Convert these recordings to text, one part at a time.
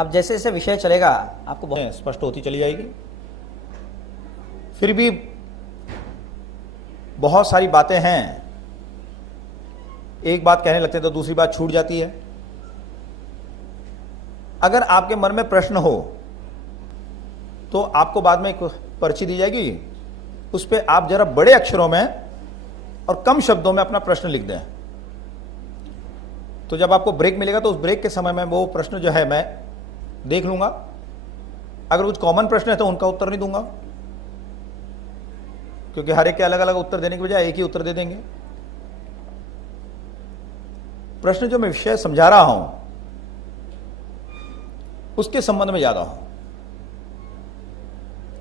अब जैसे जैसे विषय चलेगा आपको बहुत स्पष्ट होती चली जाएगी। फिर भी बहुत सारी बातें हैं, एक बात कहने लगते हैं तो दूसरी बात छूट जाती है। अगर आपके मन में प्रश्न हो तो आपको बाद में एक पर्ची दी जाएगी, उस पर आप जरा बड़े अक्षरों में और कम शब्दों में अपना प्रश्न लिख दें। तो जब आपको ब्रेक मिलेगा तो उस ब्रेक के समय में वो प्रश्न जो है मैं देख लूंगा। अगर कुछ कॉमन प्रश्न है तो उनका उत्तर नहीं दूंगा, क्योंकि हर एक के अलग अलग उत्तर देने के बजाय एक ही उत्तर दे देंगे। प्रश्न जो मैं विषय समझा रहा हूं उसके संबंध में ज्यादा हूं।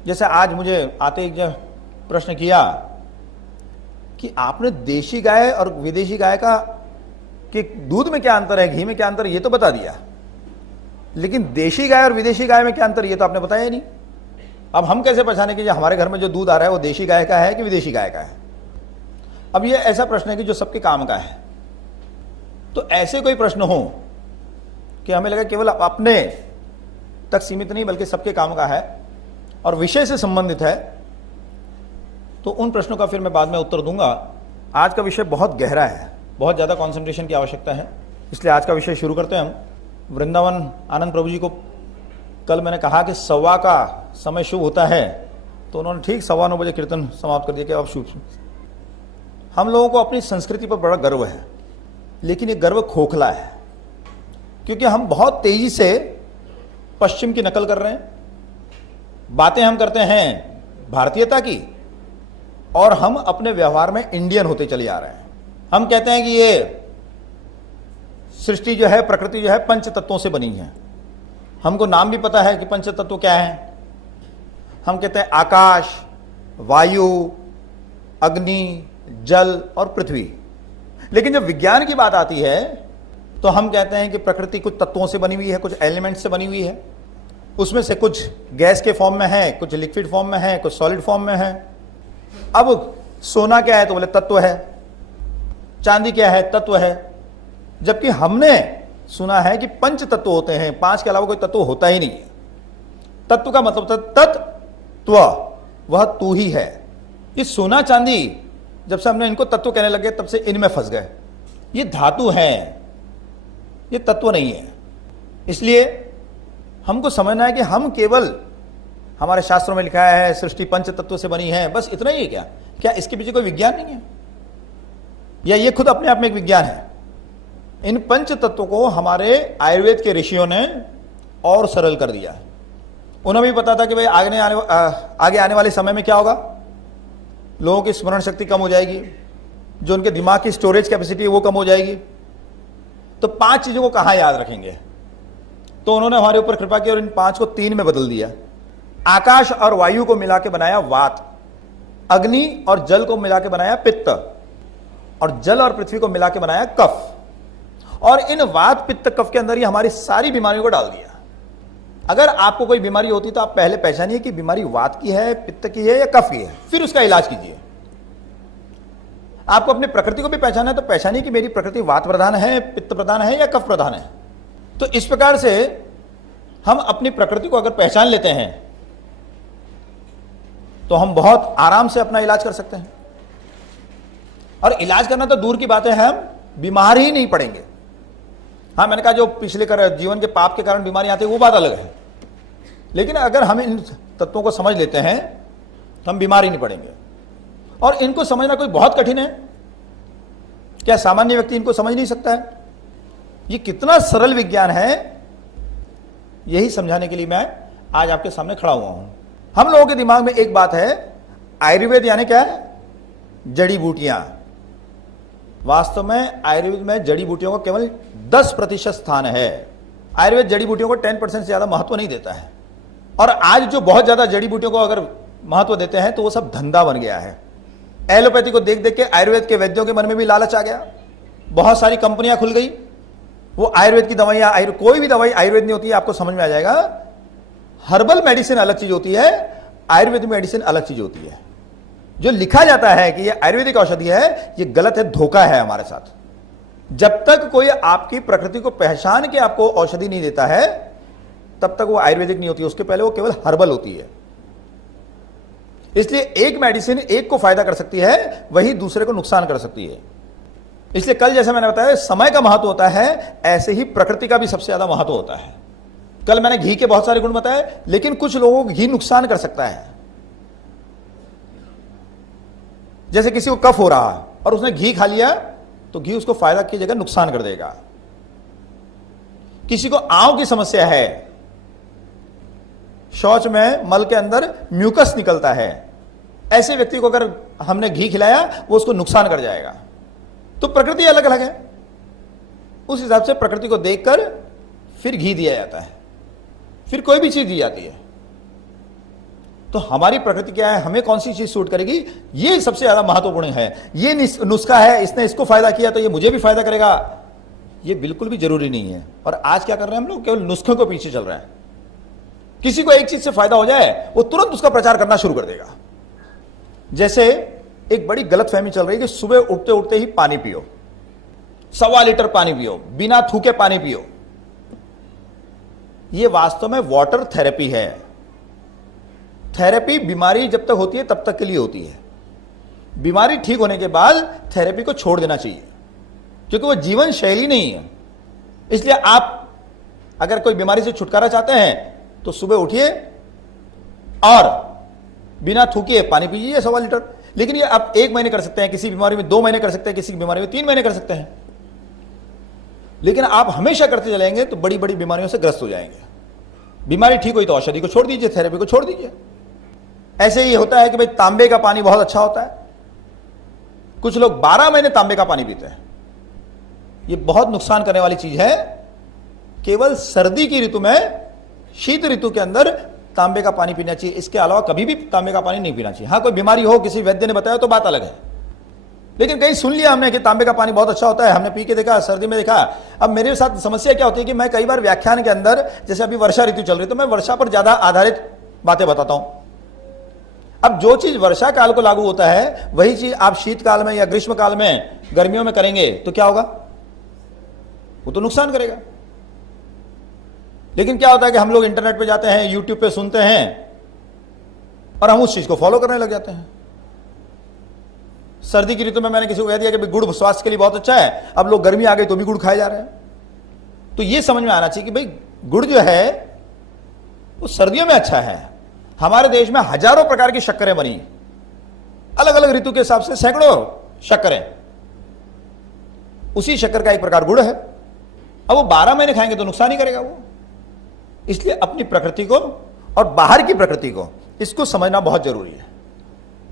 जैसे आज मुझे आते एक प्रश्न किया कि आपने देशी गाय और विदेशी गाय का कि दूध में क्या अंतर है, घी में क्या अंतर है, ये तो बता दिया, लेकिन देशी गाय और विदेशी गाय में क्या अंतर ये तो आपने बताया ही नहीं। अब हम कैसे पहचाने कि हमारे घर में जो दूध आ रहा है वो देशी गाय का है कि विदेशी गाय का है। अब ये ऐसा प्रश्न है कि जो सबके काम का है। तो ऐसे कोई प्रश्न हो कि हमें लगा केवल अपने तक सीमित नहीं बल्कि सबके काम का है और विषय से संबंधित है, तो उन प्रश्नों का फिर मैं बाद में उत्तर दूंगा। आज का विषय बहुत गहरा है, बहुत ज्यादा कंसंट्रेशन की आवश्यकता है, इसलिए आज का विषय शुरू करते हैं हम। वृंदावन आनंद प्रभु जी को कल मैंने कहा कि 1:15 का समय शुभ होता है, तो उन्होंने ठीक 9:15 बजे कीर्तन समाप्त कर दिया कि अब शुभ। हम लोगों को अपनी संस्कृति पर बड़ा गर्व है, लेकिन ये गर्व खोखला है, क्योंकि हम बहुत तेजी से पश्चिम की नकल कर रहे हैं। बातें हम करते हैं भारतीयता की और हम अपने व्यवहार में इंडियन होते चले जा रहे हैं। हम कहते हैं कि ये सृष्टि जो है, प्रकृति जो है, पंच तत्वों से बनी है। हमको नाम भी पता है कि पंच तत्व क्या है। हम कहते हैं आकाश, वायु, अग्नि, जल और पृथ्वी। लेकिन जब विज्ञान की बात आती है तो हम कहते हैं कि प्रकृति कुछ तत्वों से बनी हुई है, कुछ एलिमेंट से बनी हुई है। उसमें से कुछ गैस के फॉर्म में है, कुछ लिक्विड फॉर्म में है, कुछ सॉलिड फॉर्म में है। अब सोना क्या है तो बोले तत्व है, चांदी क्या है, तत्व है। जबकि हमने सुना है कि पंच तत्व होते हैं, 5 के अलावा कोई तत्व होता ही नहीं है। तत्व का मतलब तत्व, वह तू ही है। ये सोना चांदी जब से हमने इनको तत्व कहने लगे तब से इनमें फंस गए। ये धातु हैं, ये तत्व नहीं है। इसलिए हमको समझना है कि हम केवल, हमारे शास्त्रों में लिखा है सृष्टि पंच तत्व से बनी है, बस इतना ही है क्या? क्या इसके पीछे कोई विज्ञान नहीं है? या ये खुद अपने आप में एक विज्ञान है? इन पंच तत्वों को हमारे आयुर्वेद के ऋषियों ने और सरल कर दिया है। उन्हें भी पता था कि भाई आगे आने वाले समय में क्या होगा, लोगों की स्मरण शक्ति कम हो जाएगी, जो उनके दिमाग की स्टोरेज कैपेसिटी है वो कम हो जाएगी। तो 5 चीजों को कहां याद रखेंगे? तो उन्होंने हमारे ऊपर कृपा की और इन 5 को 3 में बदल दिया। आकाश और वायु को मिला के बनाया वात, अग्नि और जल को मिला के बनाया पित्त, और जल और पृथ्वी को मिला के बनाया कफ। और इन वात पित्त कफ के अंदर ही हमारी सारी बीमारियों को डाल दिया। अगर आपको कोई बीमारी होती तो आप पहले पहचानिए कि बीमारी वात की है, पित्त की है या कफ की है, फिर उसका इलाज कीजिए। आपको अपनी प्रकृति को भी पहचाना है तो पहचानिए कि मेरी प्रकृति वात प्रधान है, पित्त प्रधान है या कफ प्रधान है। तो इस प्रकार से हम अपनी प्रकृति को अगर पहचान लेते हैं तो हम बहुत आराम से अपना इलाज कर सकते हैं। और इलाज करना तो दूर की बात है, हम बीमार ही नहीं पड़ेंगे। हाँ, मैंने कहा जो पिछले जीवन के पाप के कारण बीमारी आती है वो बात अलग है, लेकिन अगर हम इन तत्वों को समझ लेते हैं तो हम बीमार ही नहीं पड़ेंगे। और इनको समझना कोई बहुत कठिन है क्या? सामान्य व्यक्ति इनको समझ नहीं सकता है? ये कितना सरल विज्ञान है, यही समझाने के लिए मैं आज आपके सामने खड़ा हुआ हूं। हम लोगों के दिमाग में एक बात है, आयुर्वेद यानी क्या है? जड़ी बूटियां। वास्तव में आयुर्वेद में जड़ी बूटियों का केवल 10% स्थान है। आयुर्वेद जड़ी बूटियों को 10% से ज्यादा महत्व नहीं देता है। और आज जो बहुत ज्यादा जड़ी बूटियों को अगर महत्व देते हैं तो वो सब धंधा बन गया है। एलोपैथी को देख देख के आयुर्वेद के वैद्यों के मन में भी लालच आ गया। बहुत सारी कंपनियां खुल गई, वो आयुर्वेद की दवाइयां, कोई भी दवाई आयुर्वेद नहीं होती है, आपको समझ में आ जाएगा। हर्बल मेडिसिन अलग चीज होती है, आयुर्वेदिक मेडिसिन अलग चीज होती है। जो लिखा जाता है कि ये आयुर्वेदिक औषधि है, ये गलत है, धोखा है हमारे साथ। जब तक कोई आपकी प्रकृति को पहचान के आपको औषधि नहीं देता है, तब तक वो आयुर्वेदिक नहीं होती, उसके पहले वो केवल हर्बल होती है। इसलिए एक मेडिसिन एक को फायदा कर सकती है, वही दूसरे को नुकसान कर सकती है। इसलिए कल जैसे मैंने बताया समय का महत्व होता है, ऐसे ही प्रकृति का भी सबसे ज्यादा महत्व होता है। कल मैंने घी के बहुत सारे गुण बताए, लेकिन कुछ लोगों को घी नुकसान कर सकता है। जैसे किसी को कफ हो रहा है और उसने घी खा लिया, तो घी उसको फायदा की जगह नुकसान कर देगा। किसी को आंव की समस्या है, शौच में मल के अंदर म्यूकस निकलता है, ऐसे व्यक्ति को अगर हमने घी खिलाया वो उसको नुकसान कर जाएगा। तो प्रकृति अलग अलग है, उस हिसाब से प्रकृति को देखकर फिर घी दिया जाता है, फिर कोई भी चीज दी जाती है। तो हमारी प्रकृति क्या है, हमें कौन सी चीज सूट करेगी, ये सबसे ज्यादा महत्वपूर्ण है। ये नुस्खा है, इसने इसको फायदा किया तो ये मुझे भी फायदा करेगा, ये बिल्कुल भी जरूरी नहीं है। और आज क्या कर रहे हैं हम लोग, केवल नुस्खे को पीछे चल रहे हैं। किसी को एक चीज से फायदा हो जाए, वो तुरंत उसका प्रचार करना शुरू कर देगा। जैसे एक बड़ी गलतफहमी चल रही है कि सुबह उठते उठते ही पानी पियो, 1.25 लीटर पानी पियो, बिना थूके पानी पियो। यह वास्तव में वाटर थेरेपी है। थेरेपी बीमारी जब तक होती है तब तक के लिए होती है। बीमारी ठीक होने के बाद थेरेपी को छोड़ देना चाहिए, क्योंकि वो जीवन शैली नहीं है। इसलिए आप अगर कोई बीमारी से छुटकारा चाहते हैं तो सुबह उठिए और बिना थूके पानी पीजिए 1.25 लीटर। लेकिन ये आप 1 महीने कर सकते हैं, किसी बीमारी में 2 महीने कर सकते हैं, किसी बीमारी में 3 महीने कर सकते हैं। लेकिन आप हमेशा करते चलेंगे तो बड़ी बड़ी बीमारियों से ग्रस्त हो जाएंगे। बीमारी ठीक हुई तो औषधि को छोड़ दीजिए, थेरेपी को छोड़ दीजिए। ऐसे ही होता है कि भाई तांबे का पानी बहुत अच्छा होता है, कुछ लोग 12 महीने तांबे का पानी पीते हैं। ये बहुत नुकसान करने वाली चीज है। केवल सर्दी की ऋतु में, शीत ऋतु के अंदर तांबे का पानी पीना चाहिए, इसके अलावा कभी भी तांबे का पानी नहीं पीना चाहिए। हाँ, कोई बीमारी हो, किसी वैद्य ने बताया तो बात अलग है, लेकिन कहीं सुन लिया हमने कि तांबे का पानी बहुत अच्छा होता है, हमने पी के देखा, सर्दी में देखा। अब मेरे साथ समस्या क्या होती है कि मैं कई बार व्याख्यान के अंदर, जैसे अभी वर्षा ऋतु चल रही है, तो मैं वर्षा पर ज्यादा आधारित बातें बताता हूं। अब जो चीज वर्षा काल को लागू होता है, वही चीज आप शीतकाल में या ग्रीष्म काल में, गर्मियों में करेंगे तो क्या होगा, वो तो नुकसान करेगा। लेकिन क्या होता है कि हम लोग इंटरनेट पे जाते हैं, यूट्यूब पे सुनते हैं और हम उस चीज को फॉलो करने लग जाते हैं। सर्दी की ऋतु में मैंने किसी को कह दिया कि गुड़ स्वास्थ्य के लिए बहुत अच्छा है, अब लोग गर्मी आ गई तो भी गुड़ खाए जा रहे हैं। तो ये समझ में आना चाहिए कि भाई गुड़ जो है वो सर्दियों में अच्छा है। हमारे देश में हजारों प्रकार की शक्करें बनी, अलग अलग ऋतु के हिसाब से सैकड़ों शक्करें। उसी शक्कर का एक प्रकार गुड़ है। अब वो 12 महीने खाएंगे तो नुकसान ही करेगा वो। इसलिए अपनी प्रकृति को और बाहर की प्रकृति को, इसको समझना बहुत जरूरी है।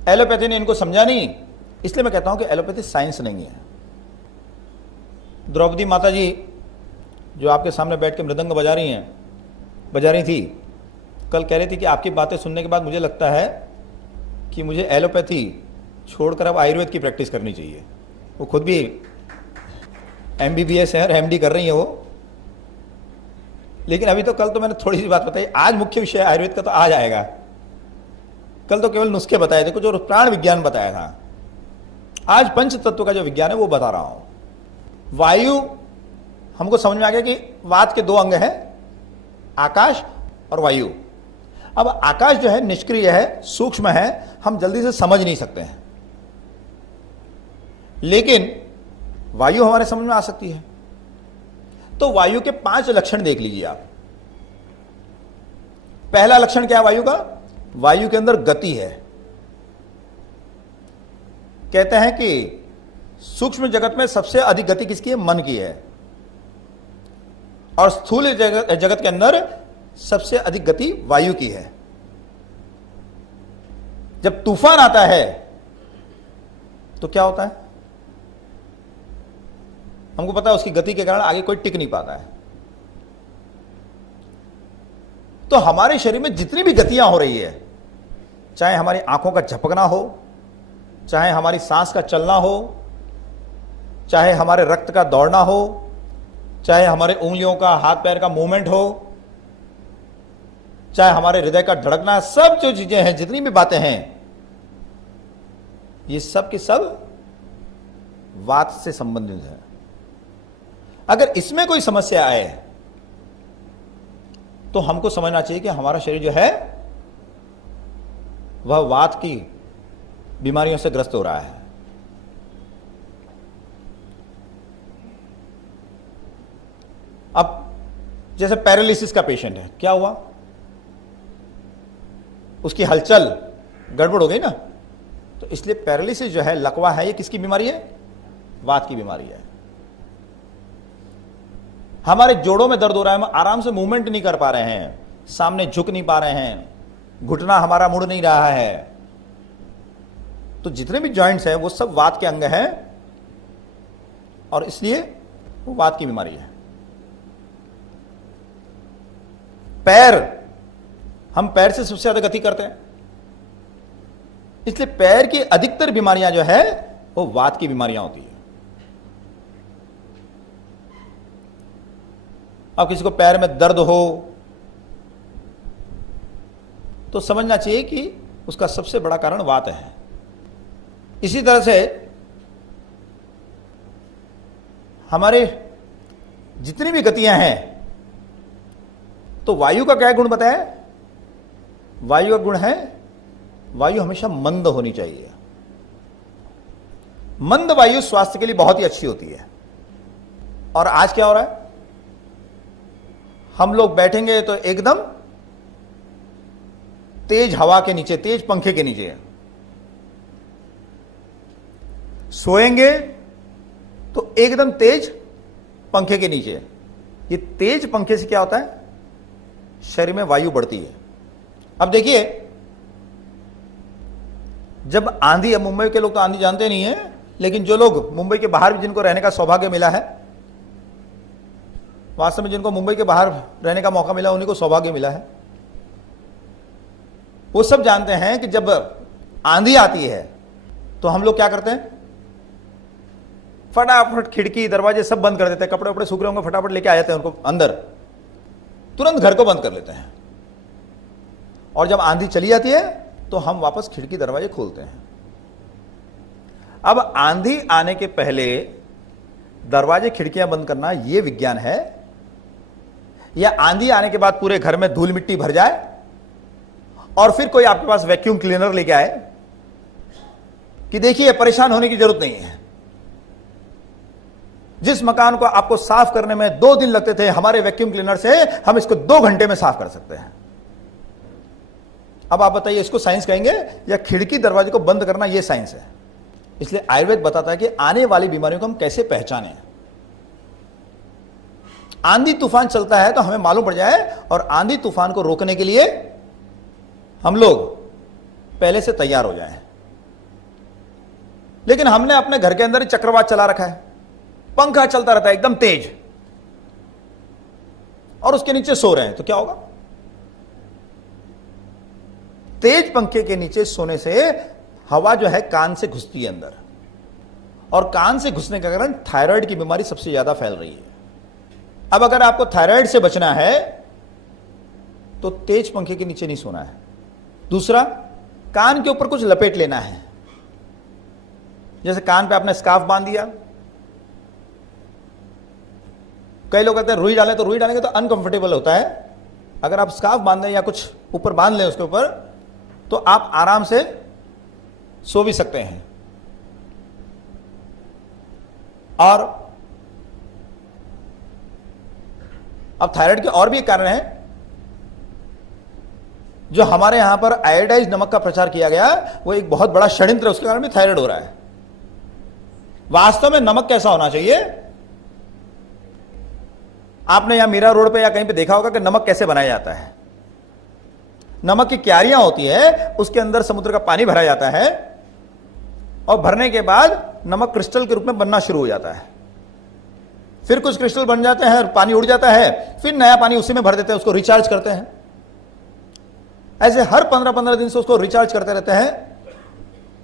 एलोपैथी ने इनको समझा नहीं, इसलिए मैं कहता हूं कि एलोपैथी साइंस नहीं है। द्रौपदी माता जी जो आपके सामने बैठ के मृदंग बजा रही थी, कल कह रही थी कि आपकी बातें सुनने के बाद मुझे लगता है कि मुझे एलोपैथी छोड़कर अब आयुर्वेद की प्रैक्टिस करनी चाहिए। वो खुद भी MBBS है और MD कर रही है वो। लेकिन अभी तो, कल तो मैंने थोड़ी सी बात बताई, आज मुख्य विषय आयुर्वेद का तो आज आएगा। कल तो केवल नुस्खे बताए थे, कुछ और प्राण विज्ञान बताया था। आज पंच तत्व का जो विज्ञान है वो बता रहा हूं। वायु, हमको समझ में आ गया कि वात के 2 अंग हैं, आकाश और वायु। अब आकाश जो है निष्क्रिय है, सूक्ष्म है, हम जल्दी से समझ नहीं सकते हैं, लेकिन वायु हमारे समझ में आ सकती है। तो वायु के 5 लक्षण देख लीजिए आप। पहला लक्षण क्या है वायु का, वायु के अंदर गति है। कहते हैं कि सूक्ष्म जगत में सबसे अधिक गति किसकी है, मन की है, और स्थूल जगत के अंदर सबसे अधिक गति वायु की है। जब तूफान आता है तो क्या होता है, हमको पता है उसकी गति के कारण आगे कोई टिक नहीं पाता है। तो हमारे शरीर में जितनी भी गतियां हो रही है, चाहे हमारी आंखों का झपकना हो, चाहे हमारी सांस का चलना हो, चाहे हमारे रक्त का दौड़ना हो, चाहे हमारे उंगलियों का, हाथ पैर का मूवमेंट हो, चाहे हमारे हृदय का धड़कना, सब जो चीजें हैं, जितनी भी बातें हैं, ये सब की सब वात से संबंधित है। अगर इसमें कोई समस्या आए तो हमको समझना चाहिए कि हमारा शरीर जो है वह वात की बीमारियों से ग्रस्त हो रहा है। अब जैसे पैरालिसिस का पेशेंट है, क्या हुआ, उसकी हलचल गड़बड़ हो गई ना, तो इसलिए पैरालिसिस जो है, लकवा है, ये किसकी बीमारी है, वात की बीमारी है। हमारे जोड़ों में दर्द हो रहा है, हम आराम से मूवमेंट नहीं कर पा रहे हैं, सामने झुक नहीं पा रहे हैं, घुटना हमारा मुड़ नहीं रहा है, तो जितने भी जॉइंट्स हैं वो सब वात के अंग हैं और इसलिए वो वात की बीमारी है। पैर, हम पैर से सबसे ज्यादा गति करते हैं, इसलिए पैर की अधिकतर बीमारियां जो है वो वात की बीमारियां होती है। अब किसी को पैर में दर्द हो तो समझना चाहिए कि उसका सबसे बड़ा कारण वात है। इसी तरह से हमारे जितनी भी गतियां हैं, तो वायु का क्या गुण बताया, वायु का गुण है, वायु हमेशा मंद होनी चाहिए। मंद वायु स्वास्थ्य के लिए बहुत ही अच्छी होती है। और आज क्या हो रहा है, हम लोग बैठेंगे तो एकदम तेज हवा के नीचे, तेज पंखे के नीचे, सोएंगे तो एकदम तेज पंखे के नीचे। ये तेज पंखे से क्या होता है, शरीर में वायु बढ़ती है। अब देखिए, जब आंधी, अब मुंबई के लोग तो आंधी जानते नहीं है, लेकिन जो लोग मुंबई के बाहर भी जिनको रहने का सौभाग्य मिला है, वास्तव में जिनको मुंबई के बाहर रहने का मौका मिला उन्हीं को सौभाग्य मिला है, वो सब जानते हैं कि जब आंधी आती है तो हम लोग क्या करते हैं, फटाफट खिड़की दरवाजे सब बंद कर देते हैं। कपड़े वपड़े सूख रहे होंगे, फटाफट लेके आ जाते हैं उनको अंदर, तुरंत घर को बंद कर लेते हैं। और जब आंधी चली जाती है तो हम वापस खिड़की दरवाजे खोलते हैं। अब आंधी आने के पहले दरवाजे खिड़कियां बंद करना यह विज्ञान है, या आंधी आने के बाद पूरे घर में धूल मिट्टी भर जाए और फिर कोई आपके पास वैक्यूम क्लीनर लेके आए कि देखिए परेशान होने की जरूरत नहीं है, जिस मकान को आपको साफ करने में 2 दिन लगते थे, हमारे वैक्यूम क्लीनर से हम इसको 2 घंटे में साफ कर सकते हैं। अब आप बताइए, इसको साइंस कहेंगे या खिड़की दरवाजे को बंद करना यह साइंस है? इसलिए आयुर्वेद बताता है कि आने वाली बीमारियों को हम कैसे पहचानें। आंधी तूफान चलता है तो हमें मालूम पड़ जाए, और आंधी तूफान को रोकने के लिए हम लोग पहले से तैयार हो जाएं। लेकिन हमने अपने घर के अंदर ही चक्रवात चला रखा है, पंखा चलता रहता है एकदम तेज, और उसके नीचे सो रहे हैं, तो क्या होगा, तेज पंखे के नीचे सोने से हवा जो है कान से घुसती है अंदर, और कान से घुसने के कारण थायराइड की बीमारी सबसे ज्यादा फैल रही है। अब अगर आपको थायराइड से बचना है तो तेज पंखे के नीचे नहीं सोना है। दूसरा, कान के ऊपर कुछ लपेट लेना है, जैसे कान पे आपने स्कार्फ बांध दिया। कई लोग कहते हैं रुई डालें, तो रुई डालेंगे तो अनकंफर्टेबल होता है। अगर आप स्कार्फ बांध दें या कुछ ऊपर बांध लें उसके ऊपर, तो आप आराम से सो भी सकते हैं। और अब थायराइड के और भी एक कारण है, जो हमारे यहां पर आयोडाइज नमक का प्रचार किया गया, वो एक बहुत बड़ा षड्यंत्र है, उसके कारण भी थायराइड हो रहा है। वास्तव में नमक कैसा होना चाहिए, आपने यहां मीरा रोड पे या कहीं पे देखा होगा कि नमक कैसे बनाया जाता है। नमक की क्यारियां होती है, उसके अंदर समुद्र का पानी भरा जाता है, और भरने के बाद नमक क्रिस्टल के रूप में बनना शुरू हो जाता है। फिर कुछ क्रिस्टल बन जाते हैं और पानी उड़ जाता है, फिर नया पानी उसी में भर देते हैं, उसको रिचार्ज करते हैं। ऐसे हर 15-15 दिन से उसको रिचार्ज करते रहते हैं।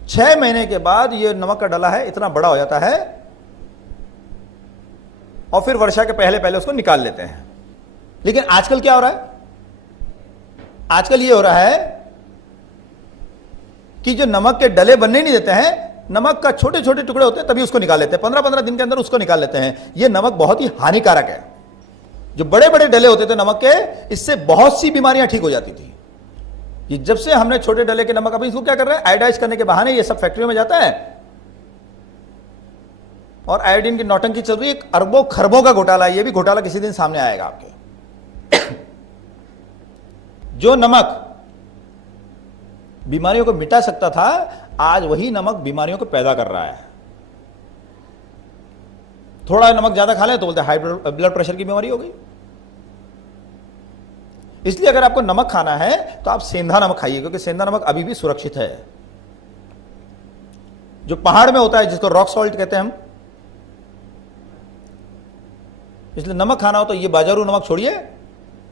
6 महीने के बाद ये नमक का डला है इतना बड़ा हो जाता है, और फिर वर्षा के पहले पहले उसको निकाल लेते हैं। लेकिन आजकल क्या हो रहा है, आजकल ये हो रहा है कि जो नमक के डले बनने नहीं देते हैं, नमक का छोटे छोटे टुकड़े होते हैं, तभी उसको निकाल लेते हैं। 15-15 दिन के अंदर उसको निकाल लेते हैं। यह नमक बहुत ही हानिकारक है। जो बड़े बड़े डले होते थे नमक के, इससे बहुत सी बीमारियां ठीक हो जाती थी। ये जब से हमने छोटे डले के नमक, अभी इसको क्या कर रहे हैं, आयोडाइज करने के बहाने ये सब फैक्ट्रियों में जाता है और आयोडीन की नौटंकी चल रही है। अरबों खरबों का घोटाला, ये भी घोटाला किसी दिन सामने आएगा आपके। जो नमक बीमारियों को मिटा सकता था, आज वही नमक बीमारियों को पैदा कर रहा है। थोड़ा नमक ज्यादा खा लें तो बोलते हैं हाई ब्लड प्रेशर की बीमारी हो गई। इसलिए अगर आपको नमक खाना है तो आप सेंधा नमक खाइए, क्योंकि सेंधा नमक अभी भी सुरक्षित है। जो पहाड़ में होता है, जिसको रॉक सॉल्ट कहते हैं हम, इसलिए नमक खाना हो तो ये बाजारू नमक छोड़िए।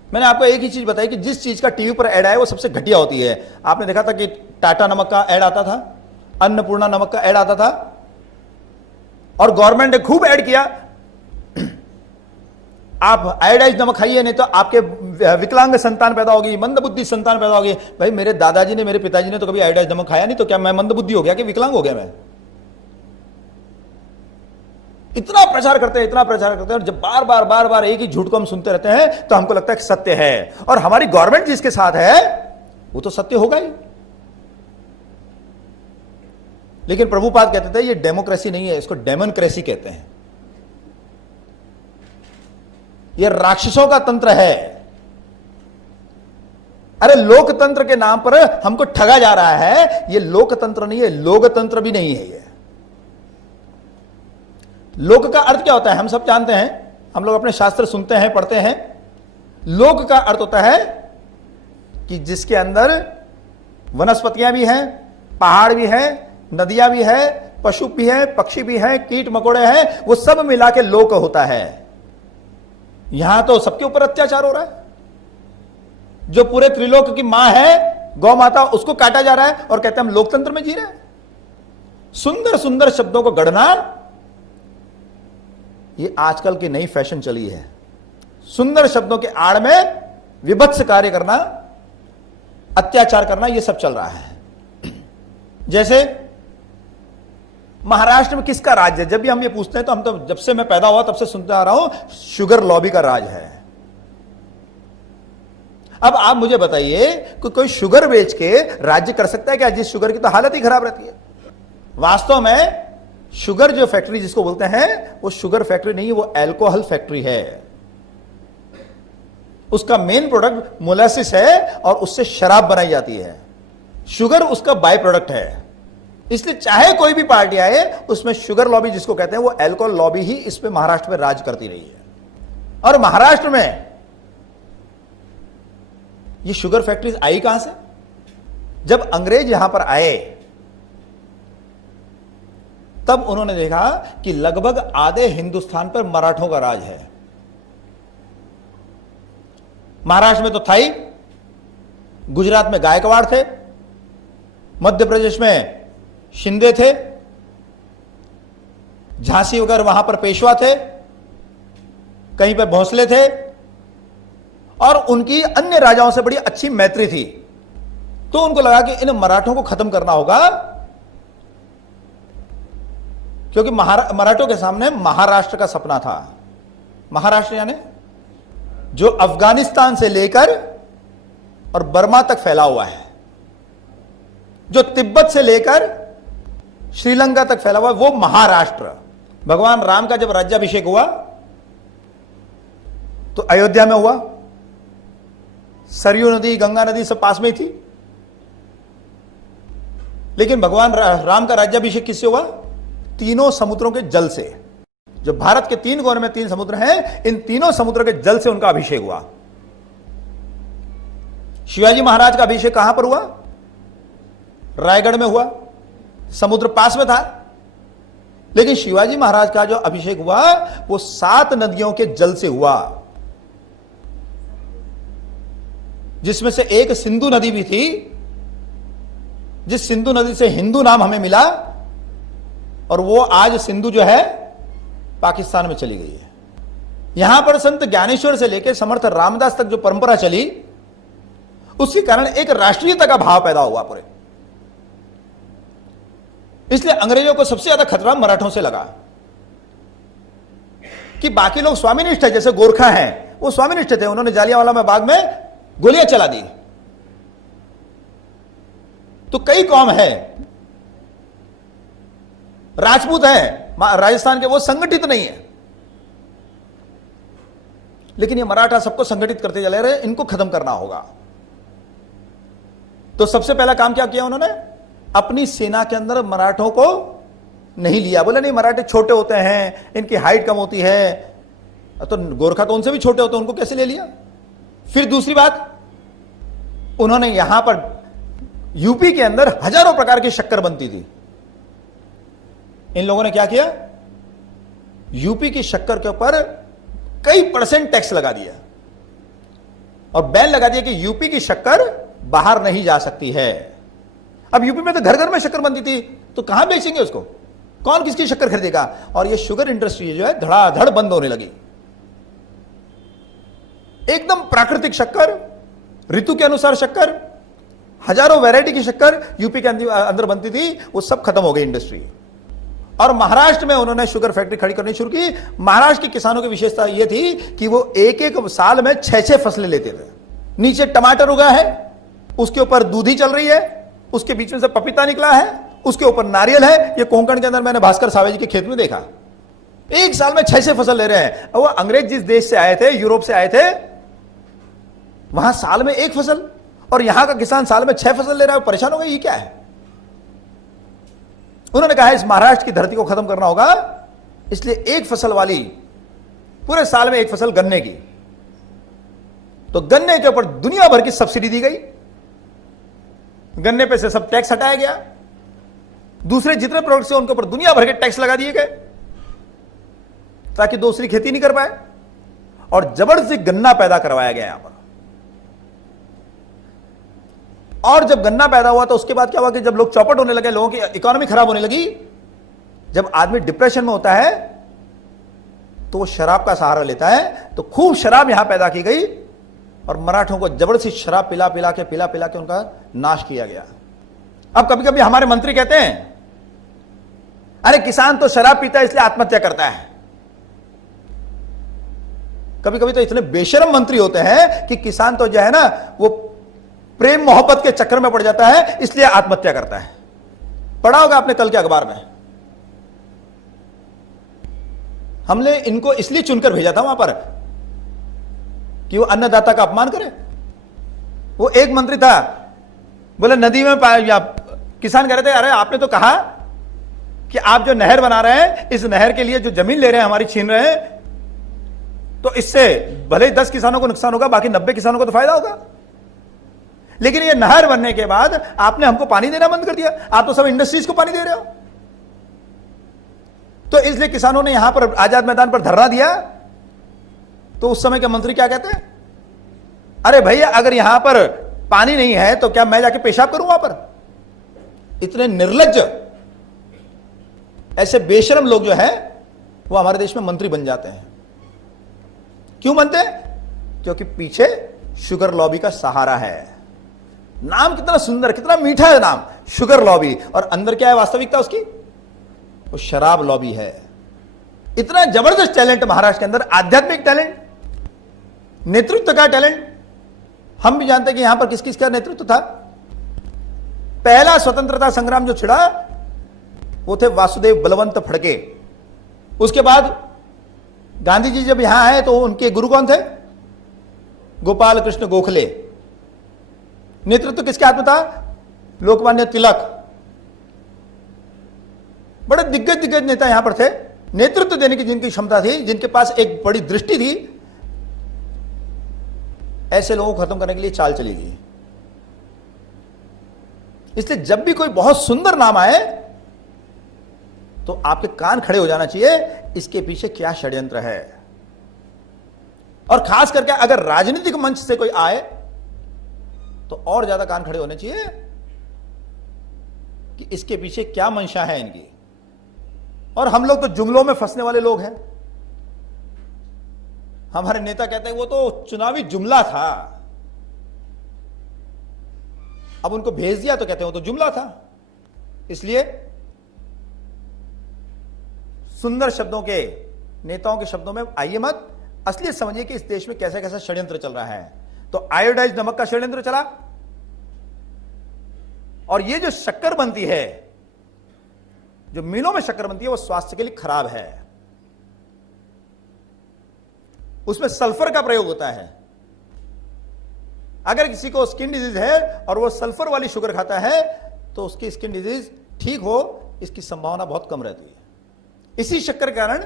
मैंने आपको एक ही चीज बताई कि जिस चीज का टीवी पर ऐड आया वो सबसे घटिया होती है। आपने देखा था कि टाटा नमक का ऐड आता था, अन्नपूर्णा नमक का ऐड आता था, और गवर्नमेंट ने खूब ऐड किया, आप आयोडाइज नमक खाइए नहीं तो आपके विकलांग संतान पैदा होगी, मंदबुद्धि संतान पैदा होगी। भाई मेरे दादाजी ने, मेरे पिताजी ने तो कभी आयोडाइज नमक खाया नहीं, तो क्या मैं मंदबुद्धि हो गया कि विकलांग हो गया मैं? इतना प्रचार करते हैं, इतना प्रचार करते हैं, और जब बार बार बार बार एक ही झूठ को हम सुनते रहते हैं तो हमको लगता है कि सत्य है, और हमारी गवर्नमेंट जिसके साथ है वो तो सत्य होगा ही। लेकिन प्रभुपाद कहते थे ये डेमोक्रेसी नहीं है, इसको डेमोक्रेसी कहते हैं। ये राक्षसों का तंत्र है। अरे लोकतंत्र के नाम पर हमको ठगा जा रहा है। ये लोकतंत्र नहीं है, लोकतंत्र भी नहीं है। ये लोक का अर्थ क्या होता है हम सब जानते हैं, हम लोग अपने शास्त्र सुनते हैं, पढ़ते हैं। लोक का अर्थ होता है कि जिसके अंदर वनस्पतियां भी हैं, पहाड़ भी है, नदियां भी है, पशु भी है, पक्षी भी है, कीट मकोड़े हैं, वो सब मिला के लोक होता है। यहां तो सबके ऊपर अत्याचार हो रहा है। जो पूरे त्रिलोक की मां है गौ माता, उसको काटा जा रहा है और कहते हैं हम लोकतंत्र में जी रहे हैं। सुंदर सुंदर शब्दों को गढ़ना ये आजकल की नई फैशन चली है। सुंदर शब्दों के आड़ में विभत्स कार्य करना, अत्याचार करना, ये सब चल रहा है। जैसे महाराष्ट्र में किसका राज्य है? जब भी हम ये पूछते हैं तो हम तो जब से मैं पैदा हुआ तब से सुनते आ रहा हूं शुगर लॉबी का राज है। अब आप मुझे बताइए कि कोई शुगर बेच के राज्य कर सकता है क्या? जिस शुगर की तो हालत ही खराब रहती है। वास्तव में शुगर जो फैक्ट्री जिसको बोलते हैं वो शुगर फैक्ट्री नहीं है, वो अल्कोहल फैक्ट्री है। उसका मेन प्रोडक्ट मोलासिस है और उससे शराब बनाई जाती है। शुगर उसका बाय प्रोडक्ट है। इसलिए चाहे कोई भी पार्टी आए, उसमें शुगर लॉबी जिसको कहते हैं वो अल्कोहल लॉबी ही इस पे महाराष्ट्र में राज करती रही है। और महाराष्ट्र में ये शुगर फैक्ट्रीज आई कहां से? जब अंग्रेज यहां पर आए तब उन्होंने देखा कि लगभग आधे हिंदुस्तान पर मराठों का राज है। महाराष्ट्र में तो था ही, गुजरात में गायकवाड़ थे, मध्य प्रदेश में शिंदे थे, झांसी वगैरह वहां पर पेशवा थे, कहीं पर भोसले थे, और उनकी अन्य राजाओं से बड़ी अच्छी मैत्री थी। तो उनको लगा कि इन मराठों को खत्म करना होगा, क्योंकि मराठों के सामने महाराष्ट्र का सपना था। महाराष्ट्र यानी जो अफगानिस्तान से लेकर और बर्मा तक फैला हुआ है, जो तिब्बत से लेकर श्रीलंका तक फैला हुआ है, वो महाराष्ट्र। भगवान राम का जब राज्याभिषेक हुआ तो अयोध्या में हुआ। सरयू नदी, गंगा नदी सब पास में ही थी। लेकिन भगवान राम का राज्याभिषेक किससे हुआ? तीनों समुद्रों के जल से। जो भारत के 3 कोने में 3 समुद्र हैं, इन तीनों समुद्रों के जल से उनका अभिषेक हुआ। शिवाजी महाराज का अभिषेक कहां पर हुआ? रायगढ़ में हुआ, समुद्र पास में था। लेकिन शिवाजी महाराज का जो अभिषेक हुआ वो 7 नदियों के जल से हुआ, जिसमें से एक सिंधु नदी भी थी, जिस सिंधु नदी से हिंदू नाम हमें मिला, और वो आज सिंधु जो है पाकिस्तान में चली गई है। यहां पर संत ज्ञानेश्वर से लेकर समर्थ रामदास तक जो परंपरा चली, उसके कारण एक राष्ट्रीयता का भाव पैदा हुआ पूरे। इसलिए अंग्रेजों को सबसे ज्यादा खतरा मराठों से लगा कि बाकी लोग स्वामीनिष्ठ है, जैसे गोरखा हैं, वो स्वामिनिष्ठ थे, उन्होंने जालियांवाला बाग में गोलियां चला दी। तो कई कौम है, राजपूत है राजस्थान के, वो संगठित नहीं है, लेकिन ये मराठा सबको संगठित करते चले रहे, इनको खत्म करना होगा। तो सबसे पहला काम क्या किया उन्होंने, अपनी सेना के अंदर मराठों को नहीं लिया। बोले नहीं, मराठे छोटे होते हैं, इनकी हाइट कम होती है, तो गोरखा तो उनसे भी छोटे होते हैं, उनको कैसे ले लिया। फिर दूसरी बात, उन्होंने यहां पर यूपी के अंदर हजारों प्रकार की शक्कर बनती थी। इन लोगों ने क्या किया, यूपी की शक्कर के ऊपर कई % टैक्स लगा दिया और बैन लगा दिया कि यूपी की शक्कर बाहर नहीं जा सकती है। अब यूपी में तो घर घर में शक्कर बनती थी, तो कहां बेचेंगे उसको, कौन किसकी शक्कर खरीदेगा। और ये शुगर इंडस्ट्री जो है धड़ाधड़ बंद होने लगी। एकदम प्राकृतिक शक्कर, ऋतु के अनुसार शक्कर, हजारों वैरायटी की शक्कर यूपी के अंदर बनती थी, वो सब खत्म हो गई इंडस्ट्री। और महाराष्ट्र में उन्होंने शुगर फैक्ट्री खड़ी करनी शुरू की। महाराष्ट्र के किसानों की विशेषता यह थी कि वो एक एक साल में 6-6 फसलें लेते थे। नीचे टमाटर उगा है, उसके ऊपर दूधी चल रही है, उसके बीच में से पपीता निकला है, उसके ऊपर नारियल है। ये कोंकण के अंदर मैंने भास्कर सावे जी के खेत में देखा, एक साल में 6-6 फसल ले रहे हैं। और वो अंग्रेज जिस देश से आए थे, यूरोप से आए थे, वहां साल में 1 फसल, और यहां का किसान साल में 6 फसल ले रहा है। परेशान हो गए, ये क्या है। उन्होंने कहा इस महाराष्ट्र की धरती को खत्म करना होगा, इसलिए 1 फसल वाली, पूरे साल में 1 फसल गन्ने की। तो गन्ने के ऊपर दुनिया भर की सब्सिडी दी गई, गन्ने पे से सब टैक्स हटाया गया, दूसरे जितने प्रोडक्ट्स हैं उनके ऊपर दुनिया भर के टैक्स लगा दिए गए, ताकि दूसरी खेती नहीं कर पाए। और जबरदस्ती गन्ना पैदा करवाया गया यहां पर। और जब गन्ना पैदा हुआ तो उसके बाद क्या हुआ कि जब लोग चौपट होने लगे, लोगों की इकोनॉमी खराब होने लगी, जब आदमी डिप्रेशन में होता है तो वो शराब का सहारा लेता है। तो खूब शराब यहां पैदा की गई और मराठों को जबरदस्ती शराब पिला पिला के उनका नाश किया गया। अब कभी कभी हमारे मंत्री कहते हैं, अरे किसान तो शराब पीता है इसलिए आत्महत्या करता है। कभी कभी तो इतने बेशर्म मंत्री होते हैं कि किसान तो जो है ना, वो प्रेम मोहब्बत के चक्कर में पड़ जाता है, इसलिए आत्महत्या करता है। पढ़ा होगा आपने कल के अखबार में। हमने इनको इसलिए चुनकर भेजा था वहां पर कि वो अन्नदाता का अपमान करे। वो एक मंत्री था, बोले नदी में किसान कह रहे थे, अरे आपने तो कहा कि आप जो नहर बना रहे हैं, इस नहर के लिए जो जमीन ले रहे हैं हमारी, छीन रहे हैं, तो इससे भले ही 10 किसानों को नुकसान होगा, बाकी 90 किसानों को तो फायदा होगा। लेकिन ये नहर बनने के बाद आपने हमको पानी देना बंद कर दिया, आप तो सब इंडस्ट्रीज को पानी दे रहे हो। तो इसलिए किसानों ने यहां पर आजाद मैदान पर धरना दिया। तो उस समय के मंत्री क्या कहते हैं, अरे भैया अगर यहां पर पानी नहीं है तो क्या मैं जाके पेशाब करूं वहां पर। इतने निर्लज्ज, ऐसे बेशरम लोग जो है वो हमारे देश में मंत्री बन जाते हैं। क्यों बनते हैं, क्योंकि पीछे शुगर लॉबी का सहारा है। नाम कितना सुंदर, कितना मीठा है नाम, शुगर लॉबी, और अंदर क्या है वास्तविकता उसकी, वो शराब लॉबी है। इतना जबरदस्त टैलेंट महाराष्ट्र के अंदर, आध्यात्मिक टैलेंट, नेतृत्व का टैलेंट। हम भी जानते हैं कि यहां पर किस किस का नेतृत्व था। पहला स्वतंत्रता संग्राम जो छिड़ा वो थे वासुदेव बलवंत फड़के। उसके बाद गांधी जी जब यहां आए तो उनके गुरु कौन थे, गोपाल कृष्ण गोखले। नेतृत्व किसके हाथ में था, लोकमान्य तिलक। बड़े दिग्गज नेता यहां पर थे, नेतृत्व देने की जिनकी क्षमता थी, जिनके पास एक बड़ी दृष्टि थी। ऐसे लोगों को खत्म करने के लिए चाल चली गई। इसलिए जब भी कोई बहुत सुंदर नाम आए तो आपके कान खड़े हो जाना चाहिए, इसके पीछे क्या षड्यंत्र है। और खास करके अगर राजनीतिक मंच से कोई आए तो और ज्यादा कान खड़े होने चाहिए कि इसके पीछे क्या मंशा है इनकी। और हम लोग तो जुमलों में फंसने वाले लोग हैं। हमारे नेता कहते हैं वो तो चुनावी जुमला था, अब उनको भेज दिया तो कहते हैं वो तो जुमला था। इसलिए सुंदर शब्दों के, नेताओं के शब्दों में आइए मत, असलियत समझिए कि इस देश में कैसा कैसा षड्यंत्र चल रहा है। तो आयोडाइज नमक का षड्यंत्र चला, और ये जो शक्कर बनती है, जो मिलों में शक्कर बनती है, वो स्वास्थ्य के लिए खराब है। उसमें सल्फर का प्रयोग होता है। अगर किसी को स्किन डिजीज है और वो सल्फर वाली शुगर खाता है तो उसकी स्किन डिजीज ठीक हो, इसकी संभावना बहुत कम रहती है। इसी शक्कर के कारण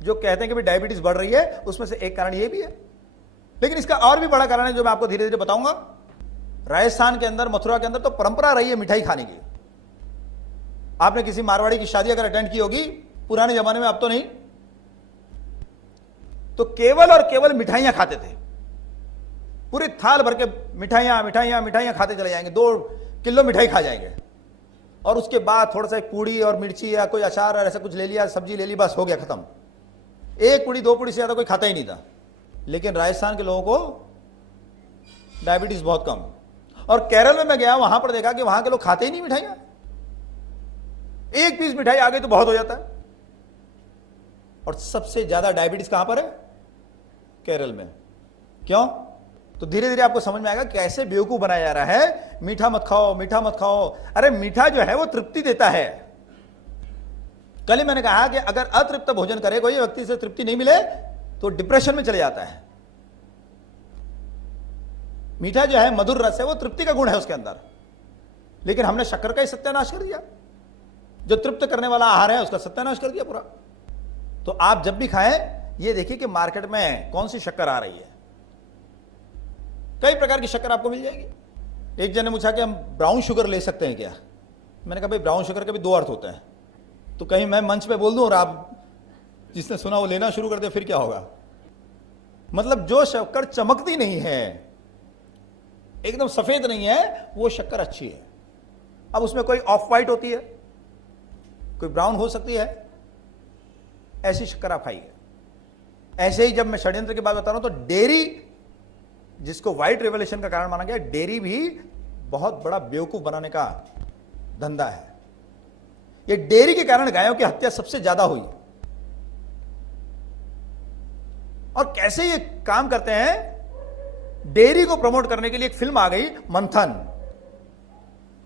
जो कहते हैं कि भाई डायबिटीज बढ़ रही है, उसमें से एक कारण ये भी है। लेकिन इसका और भी बड़ा कारण है जो मैं आपको धीरे धीरे बताऊंगा। राजस्थान के अंदर, मथुरा के अंदर तो परंपरा रही है मिठाई खाने की। आपने किसी मारवाड़ी की शादी अगर अटेंड की होगी पुराने जमाने में, अब तो नहीं, तो केवल और केवल मिठाइयां खाते थे। पूरी थाल भर के मिठाइयां मिठाइयां मिठाइयां खाते चले जाएंगे, 2 किलो मिठाई खा जाएंगे, और उसके बाद थोड़ा सा एक पूड़ी और मिर्ची या कोई अचार और ऐसा कुछ ले लिया, सब्जी ले ली, बस हो गया खत्म। 1 पूड़ी 2 पूड़ी से ज्यादा कोई खाता ही नहीं था। लेकिन राजस्थान के लोगों को डायबिटीज बहुत कम। और केरल में मैं गया, वहां पर देखा कि वहां के लोग खाते ही नहीं मिठाइयां। 1 पीस मिठाई आ गई तो बहुत हो जाता है। और सबसे ज्यादा डायबिटीज कहां पर है? केरल में। क्यों? तो धीरे धीरे आपको समझ में आएगा कैसे बेवकूफ बनाया जा रहा है। मीठा मत खाओ, मीठा मत खाओ। अरे मीठा जो है वो तृप्ति देता है। कल ही मैंने कहा कि अगर अतृप्त भोजन करे कोई व्यक्ति, से तृप्ति नहीं मिले तो डिप्रेशन में चले जाता है। मीठा जो है, मधुर रस है, वो तृप्ति का गुण है उसके अंदर। लेकिन हमने शक्कर का ही सत्यानाश कर दिया। जो तृप्त करने वाला आहार है उसका सत्यानाश कर दिया पूरा। तो आप जब भी खाएं, ये देखिए कि मार्केट में कौन सी शक्कर आ रही है। कई प्रकार की शक्कर आपको मिल जाएगी। एक जन ने पूछा कि हम ब्राउन शुगर ले सकते हैं क्या? मैंने कहा भाई ब्राउन शुगर के भी 2 अर्थ होते हैं। तो कहीं मैं मंच पे बोल दूं और आप जिसने सुना वो लेना शुरू कर दे, फिर क्या होगा? मतलब जो शक्कर चमकती नहीं है, एकदम सफेद नहीं है, वो शक्कर अच्छी है। अब उसमें कोई ऑफ वाइट होती है, कोई ब्राउन हो सकती है, ऐसी शक्कर आप खाइए। ऐसे ही जब मैं षड्यंत्र की बात बता रहा हूं तो डेयरी, जिसको व्हाइट रेवोल्यूशन का कारण माना गया, डेयरी भी बहुत बड़ा बेवकूफ बनाने का धंधा है। ये डेयरी के कारण गायों की हत्या सबसे ज्यादा हुई। और कैसे ये काम करते हैं? डेयरी को प्रमोट करने के लिए एक फिल्म आ गई, मंथन।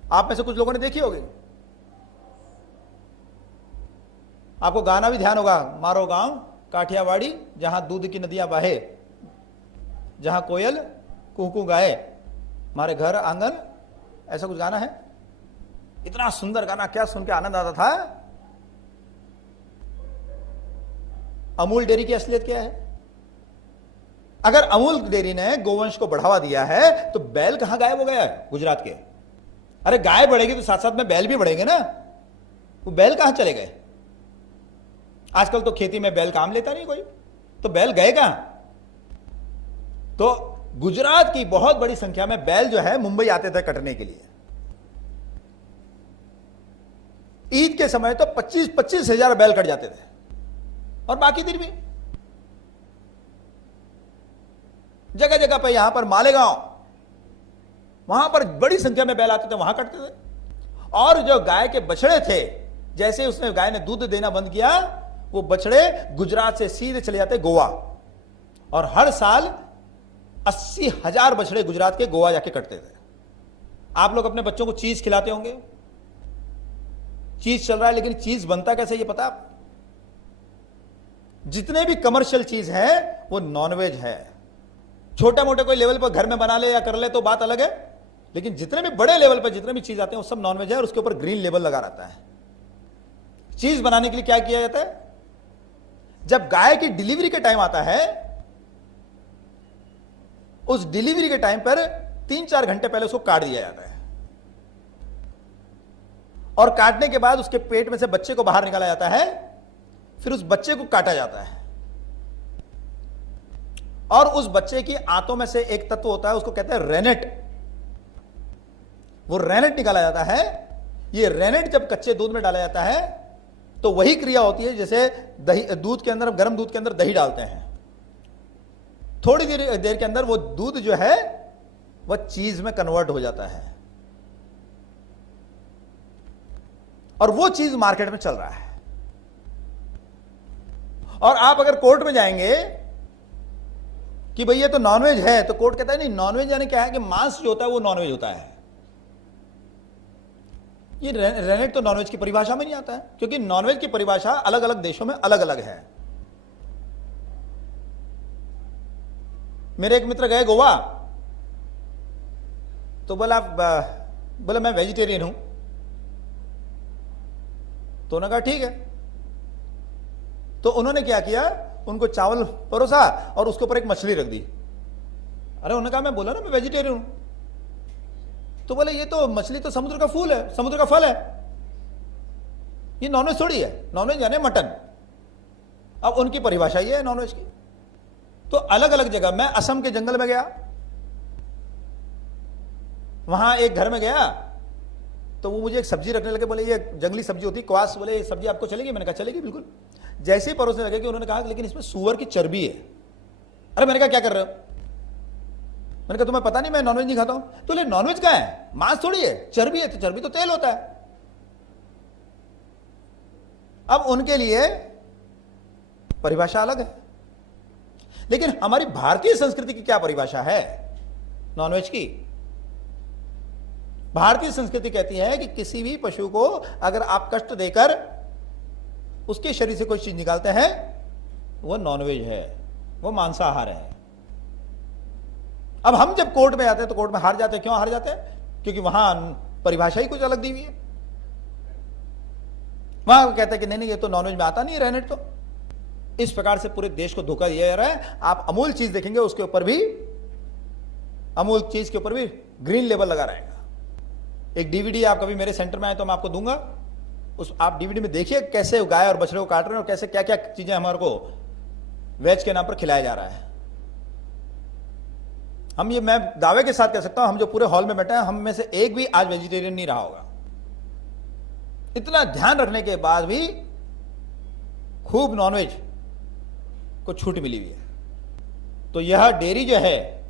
आप में से कुछ लोगों ने देखी होगी। आपको गाना भी ध्यान होगा, मारो गांव काठियावाड़ी, जहां दूध की नदियां बहे, जहां कोयल कुहू गाए, हमारे घर आंगन, ऐसा कुछ गाना है। इतना सुंदर गाना, क्या सुन के आनंद आता था। अमूल डेयरी की असलियत क्या है? अगर अमूल डेयरी ने गोवंश को बढ़ावा दिया है तो बैल कहां गायब हो गया है गुजरात के? अरे गाय बढ़ेगी तो साथ साथ में बैल भी बढ़ेंगे ना। वो बैल कहां चले गए? आजकल तो खेती में बैल काम लेता नहीं कोई, तो बैल गए कहां? तो गुजरात की बहुत बड़ी संख्या में बैल जो है मुंबई आते थे कटने के लिए। ईद के समय तो 25-25 हजार बैल कट जाते थे, और बाकी दिन भी जगह जगह पे, यहां पर मालेगांव, वहां पर बड़ी संख्या में बैल आते थे, वहां कटते थे। और जो गाय के बछड़े थे, जैसे उसने गाय ने दूध देना बंद किया, वो बछड़े गुजरात से सीधे चले जाते गोवा, और हर साल 80,000 बछड़े गुजरात के गोवा जाके कटते थे। आप लोग अपने बच्चों को चीज खिलाते होंगे, चीज चल रहा है, लेकिन चीज बनता कैसे ये पता? जितने भी कमर्शियल चीज है वो नॉनवेज है। छोटे मोटे कोई लेवल पर घर में बना ले या कर ले तो बात अलग है, लेकिन जितने भी बड़े लेवल पर जितने भी चीज आते हैं वो सब नॉनवेज है, और उसके ऊपर ग्रीन लेबल लगा रहता है। चीज बनाने के लिए क्या किया जाता है? जब गाय की डिलीवरी के टाइम आता है, उस डिलीवरी के टाइम पर 3-4 घंटे पहले उसको काट दिया जाता है, और काटने के बाद उसके पेट में से बच्चे को बाहर निकाला जाता है, फिर उस बच्चे को काटा जाता है, और उस बच्चे की आंतों में से एक तत्व होता है, उसको कहते हैं रेनेट। वो रेनेट निकाला जाता है। ये रेनेट जब कच्चे दूध में डाला जाता है तो वही क्रिया होती है जैसे दही, दूध के अंदर, गर्म दूध के अंदर दही डालते हैं। थोड़ी देर के अंदर वो दूध जो है वह चीज में कन्वर्ट हो जाता है, और वो चीज मार्केट में चल रहा है। और आप अगर कोर्ट में जाएंगे कि भाई ये तो नॉनवेज है, तो कोर्ट कहता है नहीं, नॉनवेज यानी क्या है कि मांस जो होता है वो नॉनवेज होता है। ये रेनेट तो नॉनवेज की परिभाषा में नहीं आता है, क्योंकि नॉनवेज की परिभाषा अलग अलग देशों में अलग अलग है। मेरे एक मित्र गए गोवा, तो बोला मैं वेजिटेरियन हूं, तो उन्होंने कहा ठीक है। तो उन्होंने क्या किया, उनको चावल परोसा और उसके ऊपर एक मछली रख दी। अरे उन्होंने कहा मैं बोला ना मैं वेजिटेरियन हूं। तो बोले ये तो मछली तो समुद्र का फूल है, समुद्र का फल है, ये नॉनवेज थोड़ी है, नॉनवेज यानी मटन। अब उनकी परिभाषा ये है नॉनवेज की। तो अलग अलग जगह, मैं असम के जंगल में गया, वहां एक घर में गया, तो वो मुझे एक सब्जी रखने लगे, बोले ये जंगली सब्जी होती है क्वास, बोले ये सब्जी आपको चलेगी? मैंने कहा चलेगी बिल्कुल। जैसे ही परोसने लगे कि उन्होंने कहा लेकिन इसमें सूअर की चर्बी है। अरे मैंने कहा क्या कर रहे हो? मैंने कहा तुम्हें पता नहीं मैं नॉनवेज नहीं खाता हूं। तो ले नॉनवेज क्या है, मांस थोड़ी है, चर्बी है, तो चर्बी तो तेल होता है। अब उनके लिए परिभाषा अलग है, लेकिन हमारी भारतीय संस्कृति की क्या परिभाषा है नॉनवेज की? भारतीय संस्कृति कहती है कि किसी भी पशु को अगर आप कष्ट देकर उसके शरीर से कोई चीज निकालते हैं, वो नॉनवेज है, वो मांसाहार है। अब हम जब कोर्ट में आते हैं तो कोर्ट में हार जाते हैं। क्यों हार जाते हैं? क्योंकि वहां परिभाषा ही कुछ अलग दी हुई है। वहां कहते हैं कि नहीं नहीं ये तो नॉनवेज में आता नहीं है, रेनेट तो। इस प्रकार से पूरे देश को धोखा दिया जा रहा है। आप अमूल चीज देखेंगे, उसके ऊपर भी, अमूल चीज के ऊपर भी ग्रीन लेबल लगा रहेगा। एक डीवीडी आप कभी मेरे सेंटर में आए तो मैं आपको दूंगा, उस आप डीवीडी में देखिए कैसे गाय और बछड़े को काट रहे हैं और कैसे क्या क्या चीजें हमारे को वेज के नाम पर खिलाया जा रहा है। हम ये, मैं दावे के साथ कह सकता हूं, हम जो पूरे हॉल में बैठे हैं, हम में से एक भी आज वेजिटेरियन नहीं रहा होगा। इतना ध्यान रखने के बाद भी खूब नॉनवेज को छूट मिली हुई है। तो यह डेयरी जो है,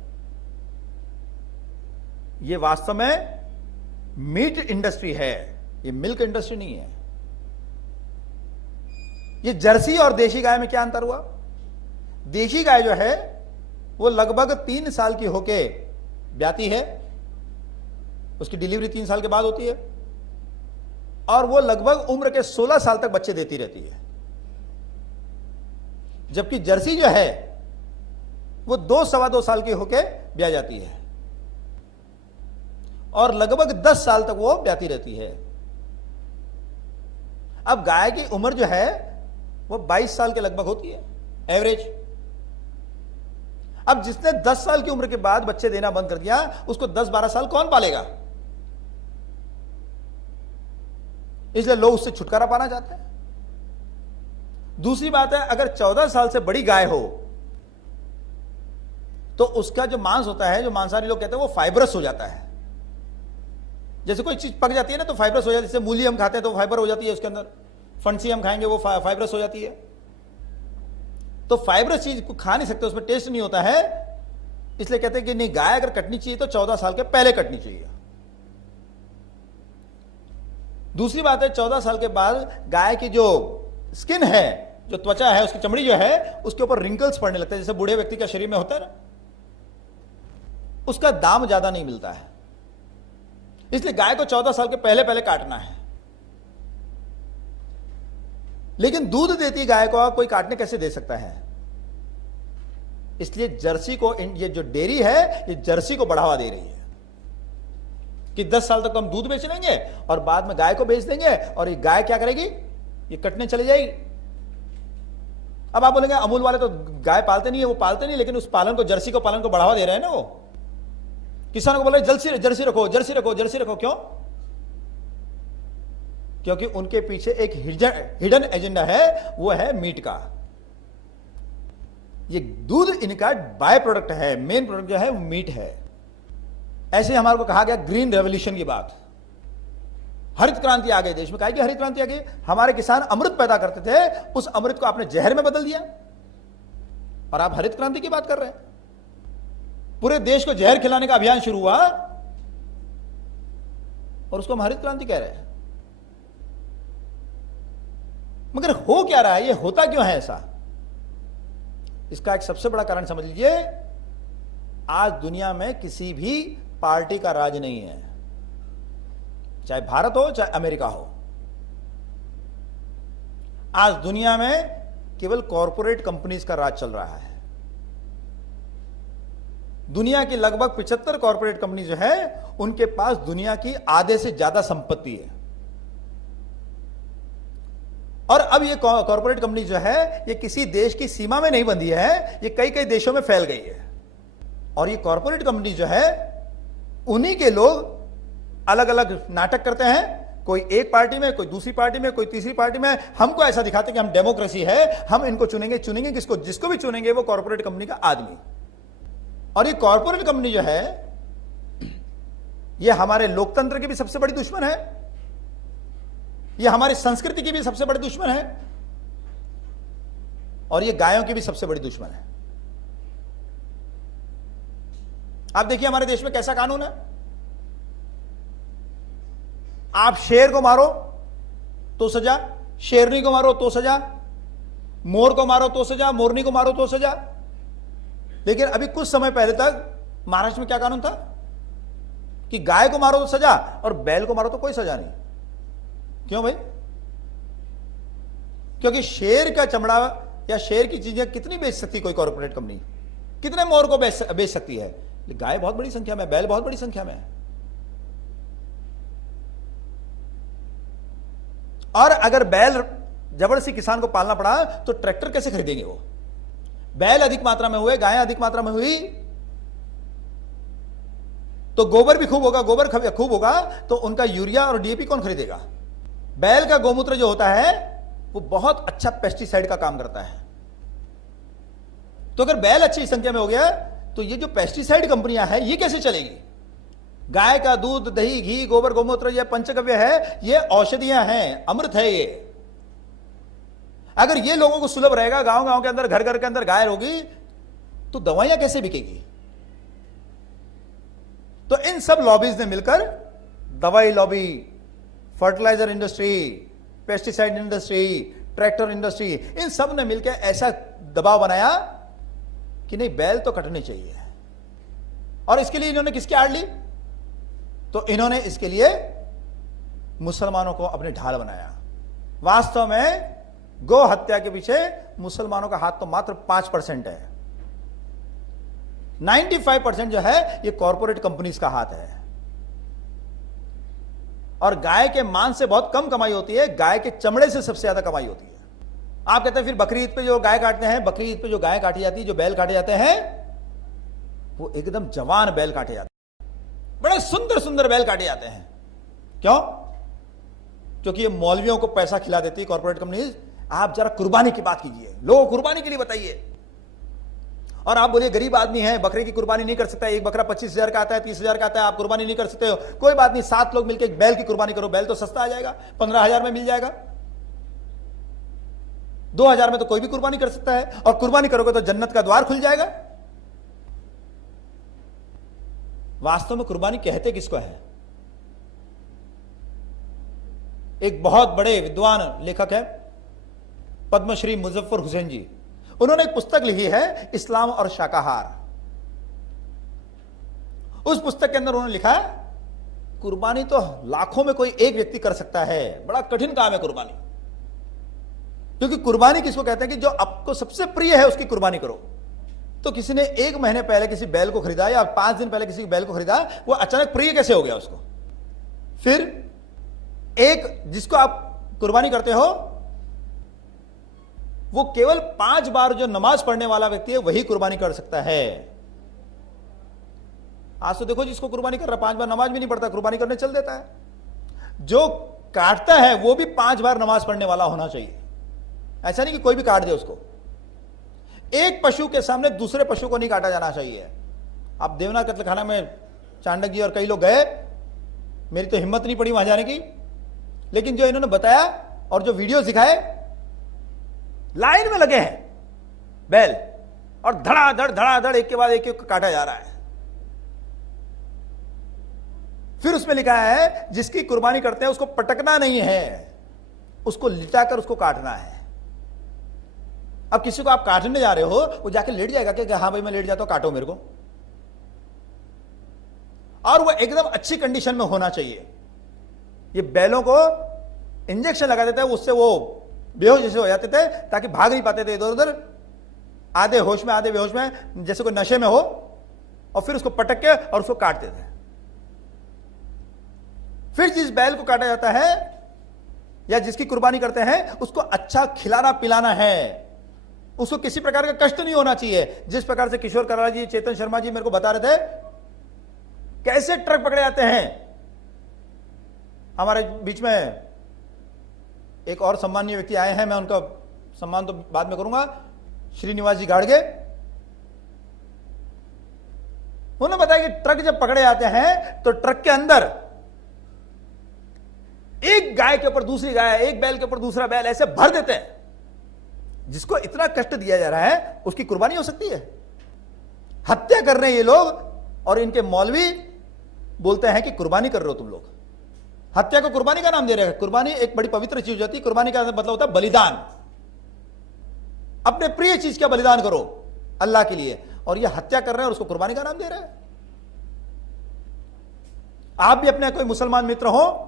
यह वास्तव में मीट इंडस्ट्री है, ये मिल्क इंडस्ट्री नहीं है। ये जर्सी और देशी गाय में क्या अंतर हुआ? देशी गाय जो है वो लगभग 3 साल की होके ब्याती है, उसकी डिलीवरी 3 साल के बाद होती है, और वो लगभग उम्र के 16 साल तक बच्चे देती रहती है। जबकि जर्सी जो है वो 2-2.25 साल की होके ब्याह जाती है और लगभग 10 साल तक वो ब्याती रहती है। अब गाय की उम्र जो है वो 22 साल के लगभग होती है एवरेज। अब जिसने 10 साल की उम्र के बाद बच्चे देना बंद कर दिया, उसको 10-12 साल कौन पालेगा? इसलिए लोग उससे छुटकारा पाना चाहते हैं। दूसरी बात है, अगर 14 साल से बड़ी गाय हो तो उसका जो मांस होता है, जो मांसाहारी लोग कहते हैं, वो फाइबरस हो जाता है। जैसे कोई चीज पक जाती है ना तो फाइबरस हो जाती है। जैसे मूली हम खाते हैं तो फाइबर हो जाती है उसके अंदर, फंसी हम खाएंगे वो फाइबरस हो जाती है। तो फाइबरस चीज को खा नहीं सकते, उसमें टेस्ट नहीं होता है। इसलिए कहते हैं कि नहीं, गाय अगर कटनी चाहिए तो 14 साल के पहले कटनी चाहिए। दूसरी बात है, 14 साल के बाद गाय की जो स्किन है, जो त्वचा है, उसकी चमड़ी जो है, उसके ऊपर रिंकल्स पड़ने लगते हैं, जैसे बूढ़े व्यक्ति का शरीर में होता है ना। उसका दाम ज्यादा नहीं मिलता है, इसलिए गाय को 14 साल के पहले पहले काटना है। लेकिन दूध देती गाय को कोई काटने कैसे दे सकता है? इसलिए जर्सी को, ये जो डेयरी है, ये जर्सी को बढ़ावा दे रही है कि 10 साल तक तो हम दूध बेच लेंगे और बाद में गाय को बेच देंगे, और ये गाय क्या करेगी? ये कटने चली जाएगी। अब आप बोलेंगे अमूल वाले तो गाय पालते नहीं है, वो पालते नहीं, लेकिन उस पालन को, जर्सी को पालन को बढ़ावा दे रहे हैं ना। वो किसानों को बोले जर्सी जर्सी रखो, जर्सी रखो, जर्सी रखो। क्यों? क्योंकि उनके पीछे एक हिडन एजेंडा है, वो है मीट का। ये दूध इनका बाय प्रोडक्ट है, मेन प्रोडक्ट जो है वो मीट है। ऐसे हमारे को कहा गया ग्रीन रेवोल्यूशन की बात, हरित क्रांति आ गई देश में। कहा कि हरित क्रांति आ गई, हमारे किसान अमृत पैदा करते थे, उस अमृत को आपने जहर में बदल दिया और आप हरित क्रांति की बात कर रहे हैं। पूरे देश को जहर खिलाने का अभियान शुरू हुआ और उसको हम हरित क्रांति कह रहे हैं। मगर हो क्या रहा है? ये होता क्यों है ऐसा? इसका एक सबसे बड़ा कारण समझ लीजिए, आज दुनिया में किसी भी पार्टी का राज नहीं है, चाहे भारत हो चाहे अमेरिका हो। आज दुनिया में केवल कॉरपोरेट कंपनीज का राज चल रहा है। दुनिया की लगभग 75 कॉरपोरेट कंपनी जो है उनके पास दुनिया की आधे से ज्यादा संपत्ति है। और अब ये कॉरपोरेट कंपनी जो है ये किसी देश की सीमा में नहीं बंधी है, ये कई कई देशों में फैल गई है। और ये कॉरपोरेट कंपनी जो है उन्हीं के लोग अलग अलग नाटक करते हैं, कोई एक पार्टी में, कोई दूसरी पार्टी में, कोई तीसरी पार्टी में। हमको ऐसा दिखाते कि हम डेमोक्रेसी है, हम इनको चुनेंगे। चुनेंगे किसको? जिसको भी चुनेंगे वो कॉरपोरेट कंपनी का आदमी। और ये कॉरपोरेट कंपनी जो है ये हमारे लोकतंत्र की भी सबसे बड़ी दुश्मन है, ये हमारी संस्कृति की भी सबसे बड़ी दुश्मन है, और ये गायों की भी सबसे बड़ी दुश्मन है। आप देखिए हमारे देश में कैसा कानून है। आप शेर को मारो तो सजा, शेरनी को मारो तो सजा, मोर को मारो तो सजा, मोरनी को मारो तो सजा। लेकिन अभी कुछ समय पहले तक महाराष्ट्र में क्या कानून था कि गाय को मारो तो सजा और बैल को मारो तो कोई सजा नहीं। क्यों भाई? क्योंकि शेर का चमड़ा या शेर की चीजें कितनी बेच सकती कोई कॉर्पोरेट कंपनी? कितने मोर को बेच सकती है? गाय बहुत बड़ी संख्या में, बैल बहुत बड़ी संख्या में है। और अगर बैल जबरदस्ती किसान को पालना पड़ा तो ट्रैक्टर कैसे खरीदेंगे वो? बैल अधिक मात्रा में हुए, गायें अधिक मात्रा में हुई तो गोबर भी खूब होगा, गोबर खूब होगा तो उनका यूरिया और डीएपी कौन खरीदेगा? बैल का गोमूत्र जो होता है वो बहुत अच्छा पेस्टिसाइड का काम करता है। तो अगर बैल अच्छी संख्या में हो गया तो ये जो पेस्टिसाइड कंपनियां हैं ये कैसे चलेगी? गाय का दूध, दही, घी, गोबर, गोमूत्र ये पंचगव्य है, ये औषधियां हैं, अमृत है ये। अगर ये लोगों को सुलभ रहेगा, गांव गांव के अंदर, घर घर के अंदर गाय होगी तो दवाइयां कैसे बिकेगी? तो इन सब लॉबीज ने मिलकर, दवाई lobby, fertilizer industry, pesticide industry, tractor industry, इन सब ने मिलकर ऐसा दबाव बनाया कि नहीं बैल तो कटने चाहिए। और इसके लिए इन्होंने किसकी आड़ ली? तो इन्होंने इसके लिए मुसलमानों को अपने ढाल बनाया। वास्तव में गौ हत्या के पीछे मुसलमानों का हाथ तो मात्र 5% है। 95% जो है ये कॉरपोरेट कंपनीज का हाथ है। और गाय के मांस से बहुत कम कमाई होती है, गाय के चमड़े से सबसे ज्यादा कमाई होती है। आप कहते हैं फिर बकरी ईद पे जो गाय काटते हैं, बकरी ईद पे जो गाय काटी जाती है, जो बैल काटे जाते हैं, वो एकदम जवान बैल काटे जाते हैं, बड़े सुंदर सुंदर बैल काटे जाते हैं। क्यों? क्योंकि ये मौलवियों को पैसा खिला देती है कॉर्पोरेट कंपनीज। आप जरा कुर्बानी की बात कीजिए, लोगों को कुर्बानी के लिए बताइए। और आप बोलिए गरीब आदमी है, बकरे की कुर्बानी नहीं कर सकता, एक बकरा 25,000 का आता है, 30,000 का आता है, आप कुर्बानी नहीं कर सकते हो। कोई बात नहीं, 7 लोग मिलकर बैल की कुर्बानी करो, बैल तो सस्ता आ जाएगा, 15,000 में मिल जाएगा, 2,000 में तो कोई भी कुर्बानी कर सकता है। और कुर्बानी करोगे तो जन्नत का द्वार खुल जाएगा। वास्तव में कुर्बानी कहते किसको है? एक बहुत बड़े विद्वान लेखक है पद्मश्री मुजफ्फर हुसैन जी, उन्होंने एक पुस्तक लिखी है इस्लाम और शाकाहार। उस पुस्तक के अंदर उन्होंने लिखा है कुर्बानी तो लाखों में कोई एक व्यक्ति कर सकता है, बड़ा कठिन काम है कुर्बानी। क्योंकि कुर्बानी किसको कहते हैं कि जो आपको सबसे प्रिय है उसकी कुर्बानी करो। तो किसी ने 1 महीने पहले किसी बैल को खरीदा या 5 दिन पहले किसी बैल को खरीदा, वो अचानक प्रिय कैसे हो गया उसको? फिर एक जिसको आप कुर्बानी करते हो वो केवल 5 बार जो नमाज पढ़ने वाला व्यक्ति है वही कुर्बानी कर सकता है। आज तो देखो जिसको कुर्बानी कर रहा 5 बार नमाज भी नहीं पढ़ता, कुर्बानी करने चल देता है। जो काटता है वो भी 5 बार नमाज पढ़ने वाला होना चाहिए। ऐसा नहीं कि कोई भी काट दे उसको। एक पशु के सामने दूसरे पशु को नहीं काटा जाना चाहिए। आप देवना कत्लखाना में चांडक जी और कई लोग गए, मेरी तो हिम्मत नहीं पड़ी वहां जाने की, लेकिन जो इन्होंने बताया और जो वीडियो दिखाए, लाइन में लगे हैं बैल और धड़ाधड़ एक के बाद एक काटा जा रहा है। फिर उसमें लिखा है जिसकी कुर्बानी करते हैं उसको पटकना नहीं है, उसको लिटाकर उसको काटना है। अब किसी को आप काटने जा रहे हो, वो जाके लेट जाएगा कि हाँ भाई मैं लेट जाता हूं, काटो मेरे को। और वो एकदम अच्छी कंडीशन में होना चाहिए। ये बैलों को इंजेक्शन लगा देते हैं, उससे वो बेहोश जैसे हो जाते थे, ताकि भाग नहीं पाते थे इधर उधर, आधे होश में आधे बेहोश में, जैसे कोई नशे में हो, और फिर उसको पटक के और उसको काट देते हैं। फिर जिस बैल को काटा जाता है या जिसकी कुर्बानी करते हैं, उसको अच्छा खिलाना पिलाना है, उसको किसी प्रकार का कष्ट नहीं होना चाहिए। जिस प्रकार से किशोर कराला जी, चेतन शर्मा जी मेरे को बता रहे थे कैसे ट्रक पकड़े जाते हैं। हमारे बीच में एक और सम्मानीय व्यक्ति आए हैं, मैं उनका सम्मान तो बाद में करूंगा, श्रीनिवास जी गाड़गे। उन्होंने बताया कि ट्रक जब पकड़े जाते हैं तो ट्रक के अंदर एक गाय के ऊपर दूसरी गाय, एक बैल के ऊपर दूसरा बैल ऐसे भर देते हैं। जिसको इतना कष्ट दिया जा रहा है उसकी कुर्बानी हो सकती है? हत्या कर रहे हैं ये लोग, और इनके मौलवी बोलते हैं कि कुर्बानी कर रहे हो तुम लोग। हत्या को कुर्बानी का नाम दे रहे हैं। कुर्बानी एक बड़ी पवित्र चीज होती है। कुर्बानी का मतलब होता है बलिदान। अपने प्रिय चीज का बलिदान करो अल्लाह के लिए, और ये हत्या कर रहे हैं और उसको कुर्बानी का नाम दे रहे हैं। आप भी अपने कोई मुसलमान मित्र हो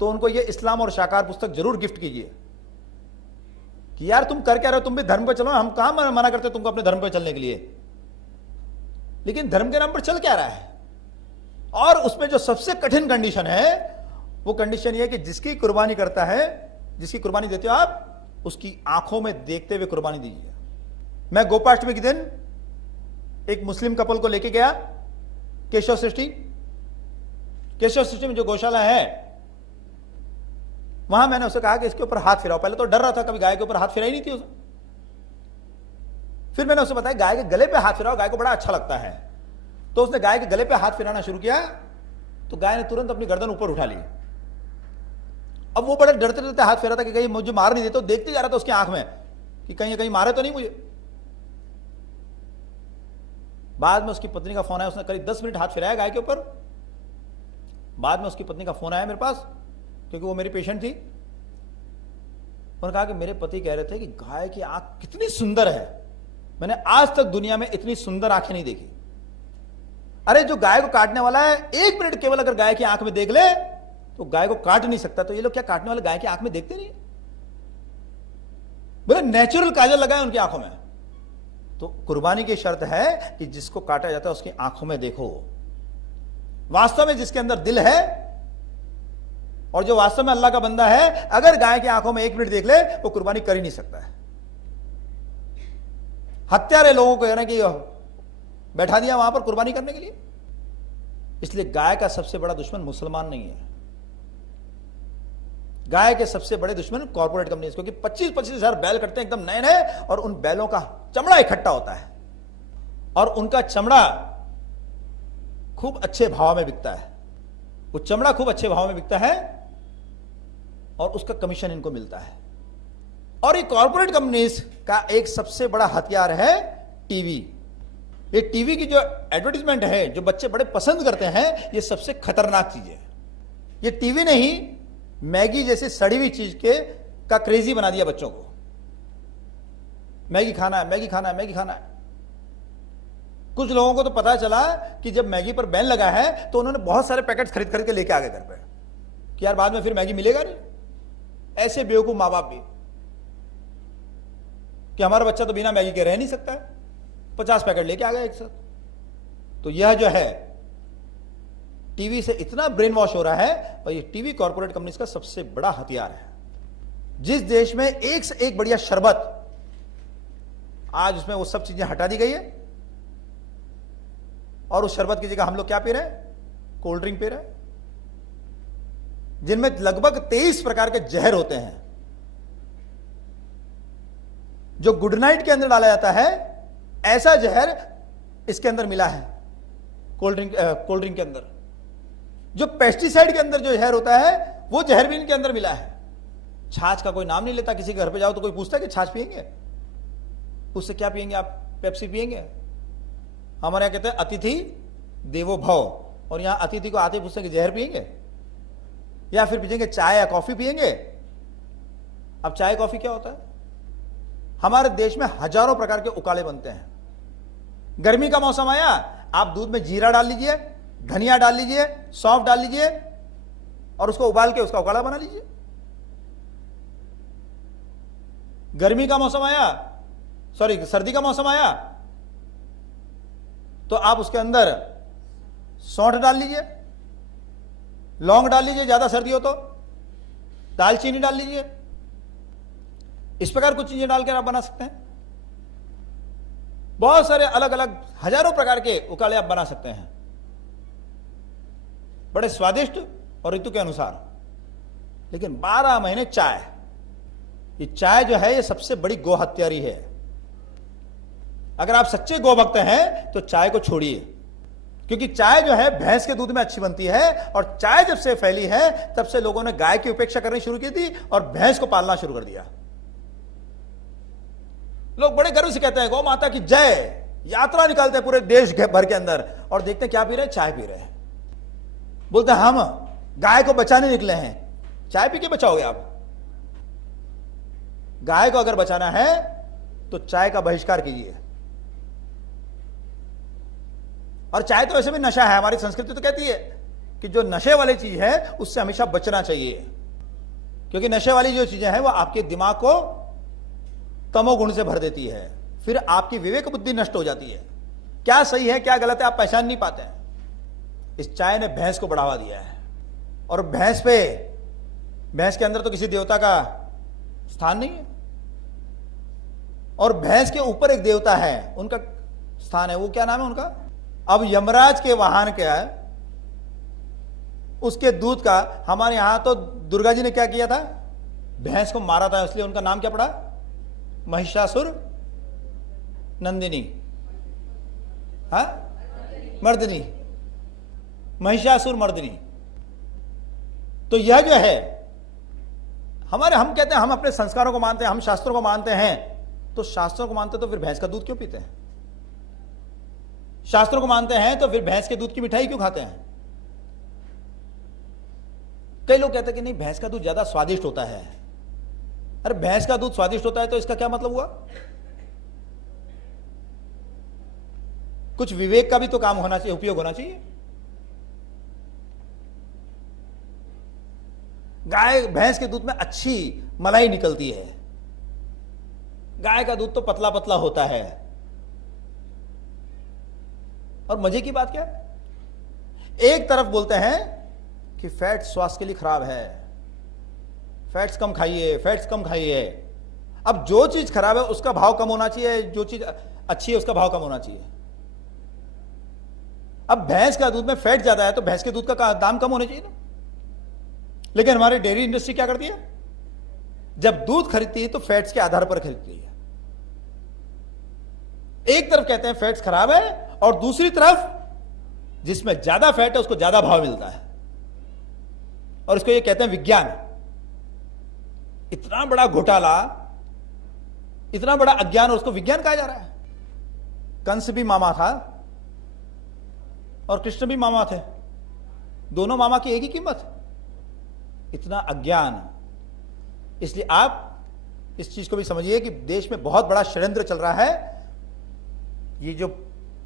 तो उनको ये इस्लाम और शाकाहार पुस्तक जरूर गिफ्ट कीजिए कि यार तुम कर क्या रहे हो, तुम भी धर्म पे चलो। हम कहां मना करते तुमको अपने धर्म पे चलने के लिए, लेकिन धर्म के नाम पर चल क्या रहा है? और उसमें जो सबसे कठिन कंडीशन है वो कंडीशन ये है कि जिसकी कुर्बानी करता है, जिसकी कुर्बानी देते हो आप, उसकी आंखों में देखते हुए कुर्बानी दीजिए। मैं गोपाष्टमी के दिन एक मुस्लिम कपल को लेके गया केशव सृष्टि। केशव सृष्टि में जो गौशाला है वहां मैंने उसे कहा कि इसके ऊपर हाथ फिराओ। पहले तो डर रहा था, कभी गाय के ऊपर हाथ फिराई नहीं थी उसे। फिर मैंने उसे बताया गाय के गले पे हाथ फिराओ, गाय को बड़ा अच्छा लगता है। तो उसने गाय के गले पे हाथ फिराना शुरू किया तो गाय ने तुरंत अपनी गर्दन ऊपर उठा ली। अब वो बड़े डरते डरते हाथ फेरा था कि कहीं मुझे मार नहीं देते, तो देखते जा रहा था उसकी आंख में कि कहीं कहीं मारे तो नहीं मुझे। बाद में उसकी पत्नी का फोन आया, उसने करीब 10 मिनट हाथ फिराया गाय के ऊपर। बाद में उसकी पत्नी का फोन आया मेरे पास, क्योंकि वो मेरी पेशेंट थी। उन्होंने कहा कि मेरे पति कह रहे थे कि गाय की आंख कितनी सुंदर है, मैंने आज तक दुनिया में इतनी सुंदर आंखें नहीं देखी। अरे जो गाय को काटने वाला है 1 मिनट केवल अगर गाय की आंख में देख ले तो गाय को काट नहीं सकता, तो ये लोग क्या काटने वाले गाय की आंख में देखते नहीं? बोले नेचुरल काजल लगाए उनकी आंखों में। तो कुर्बानी की शर्त है कि जिसको काटा जाता है उसकी आंखों में देखो, वास्तव में जिसके अंदर दिल है और जो वास्तव में अल्लाह का बंदा है, अगर गाय की आंखों में 1 मिनट देख ले वो कुर्बानी कर ही नहीं सकता है। हत्यारे लोगों को कि बैठा दिया वहां पर कुर्बानी करने के लिए। इसलिए गाय का सबसे बड़ा दुश्मन मुसलमान नहीं है, गाय के सबसे बड़े दुश्मन कॉर्पोरेट कंपनीज, क्योंकि 25-25 हजार बैल कटते हैं एकदम नए नए, और उन बैलों का चमड़ा इकट्ठा होता है और उनका चमड़ा खूब अच्छे भाव में बिकता है। वो चमड़ा खूब अच्छे भाव में बिकता है और उसका कमीशन इनको मिलता है। और ये कॉर्पोरेट कंपनीज का एक सबसे बड़ा हथियार है टीवी। ये टीवी की जो एडवर्टाइजमेंट है, जो बच्चे बड़े पसंद करते हैं, ये सबसे खतरनाक चीज है। ये टीवी ने ही मैगी जैसी सड़ी हुई चीज के का क्रेजी बना दिया बच्चों को। मैगी खाना है, मैगी खाना है, मैगी खाना है। कुछ लोगों को तो पता चला कि जब मैगी पर बैन लगा है तो उन्होंने बहुत सारे पैकेट्स खरीद खरीद के लेके आ गए घर पे कि यार बाद में फिर मैगी मिलेगा नहीं। ऐसे बेवकूफ मां बाप भी कि हमारा बच्चा तो बिना मैगी के रह नहीं सकता है, 50 पैकेट लेके आ गए एक साथ। तो यह जो है टीवी से इतना ब्रेन वॉश हो रहा है, और ये टीवी कॉर्पोरेट कंपनीज का सबसे बड़ा हथियार है। जिस देश में एक से एक बढ़िया शरबत, आज उसमें वो सब चीजें हटा दी गई है और उस शरबत की जगह हम लोग क्या पी रहे हैं? कोल्ड ड्रिंक पी रहे हैं, जिनमें लगभग 23 प्रकार के जहर होते हैं। जो गुड नाइट के अंदर डाला जाता है, ऐसा जहर इसके अंदर मिला है कोल्ड ड्रिंक के अंदर। जो पेस्टिसाइड के अंदर जो जहर होता है, वो जहर भी इनके अंदर मिला है। छाछ का कोई नाम नहीं लेता। किसी के घर पे जाओ तो कोई पूछता है कि छाछ पिएंगे? उससे क्या पिएंगे आप? पेप्सी पिएंगे? हमारे यहां कहते हैं अतिथि देवो भव, और यहां अतिथि को आते पूछते हैं कि जहर पिएंगे या फिर पिएंगे चाय या कॉफी पिएंगे। अब चाय कॉफी क्या होता है? हमारे देश में हजारों प्रकार के उकाले बनते हैं। गर्मी का मौसम आया, आप दूध में जीरा डाल लीजिए, धनिया डाल लीजिए, सौंफ डाल लीजिए और उसको उबाल के उसका उकाड़ा बना लीजिए। गर्मी का मौसम आया, सॉरी सर्दी का मौसम आया, तो आप उसके अंदर सौंठ डाल लीजिए, लौंग डाल लीजिए, ज्यादा सर्दी हो तो दालचीनी डाल लीजिए। इस प्रकार कुछ चीजें डालकर आप बना सकते हैं। बहुत सारे अलग अलग हजारों प्रकार के उकाले आप बना सकते हैं, बड़े स्वादिष्ट और ऋतु के अनुसार। लेकिन 12 महीने चाय, ये चाय जो है ये सबसे बड़ी गो हत्यारी है। अगर आप सच्चे गो भक्त हैं तो चाय को छोड़िए, क्योंकि चाय जो है भैंस के दूध में अच्छी बनती है, और चाय जब से फैली है तब से लोगों ने गाय की उपेक्षा करनी शुरू की थी और भैंस को पालना शुरू कर दिया। लोग बड़े गर्व से कहते हैं गौ माता की जय, यात्रा निकालते हैं पूरे देश भर के अंदर, और देखते हैं क्या पी रहे हैं, चाय पी रहे हैं। बोलते हैं हम गाय को बचाने निकले हैं। चाय पी के बचाओगे आप? गाय को अगर बचाना है तो चाय का बहिष्कार कीजिए। और चाय तो वैसे भी नशा है, हमारी संस्कृति तो कहती है कि जो नशे वाली चीज है उससे हमेशा बचना चाहिए, क्योंकि नशे वाली जो चीजें हैं वो आपके दिमाग को तमोगुण से भर देती है, फिर आपकी विवेक बुद्धि नष्ट हो जाती है। क्या सही है क्या गलत है आप पहचान नहीं पाते हैं। इस चाय ने भैंस को बढ़ावा दिया है, और भैंस के अंदर तो किसी देवता का स्थान नहीं है, और भैंस के ऊपर एक देवता है उनका स्थान है। वो क्या नाम है उनका? अब यमराज के वाहन क्या है, उसके दूध का, हमारे यहां तो दुर्गा जी ने क्या किया था, भैंस को मारा था, इसलिए उनका नाम क्या पड़ा, महिषासुर नंदिनी, हा मर्दिनी, महिषासुर मर्दिनी। तो यह जो है हम कहते हैं हम अपने संस्कारों को मानते हैं, हम शास्त्रों को मानते हैं, तो शास्त्रों को मानते तो फिर भैंस का दूध क्यों पीते हैं? शास्त्रों को मानते हैं तो फिर भैंस के दूध की मिठाई क्यों खाते हैं? कई लोग कहते हैं कि नहीं भैंस का दूध ज्यादा स्वादिष्ट होता है। अरे भैंस का दूध स्वादिष्ट होता है तो इसका क्या मतलब हुआ? कुछ विवेक का भी तो काम होना चाहिए, उपयोग होना चाहिए। भैंस के दूध में अच्छी मलाई निकलती है, गाय का दूध तो पतला पतला होता है। और मजे की बात क्या है, एक तरफ बोलते हैं कि फैट स्वास्थ्य के लिए खराब है, फैट्स कम खाइए, फैट्स कम खाइए। अब जो चीज खराब है उसका भाव कम होना चाहिए, जो चीज अच्छी है उसका भाव कम होना चाहिए। अब भैंस का दूध में फैट ज्यादा है तो भैंस के दूध का दाम कम होना चाहिए ना। लेकिन हमारी डेयरी इंडस्ट्री क्या करती है, जब दूध खरीदती है तो फैट्स के आधार पर खरीदती है। एक तरफ कहते हैं फैट्स खराब है, और दूसरी तरफ जिसमें ज्यादा फैट है उसको ज्यादा भाव मिलता है, और इसको ये कहते हैं विज्ञान। इतना बड़ा घोटाला, इतना बड़ा अज्ञान, और उसको विज्ञान कहा जा रहा है। कंस भी मामा था और कृष्ण भी मामा थे, दोनों मामा की एक ही कीमत। इतना अज्ञान। इसलिए आप इस चीज को भी समझिए कि देश में बहुत बड़ा षड्यंत्र चल रहा है। ये जो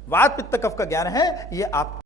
वात पित्त कफ का ज्ञान है ये आप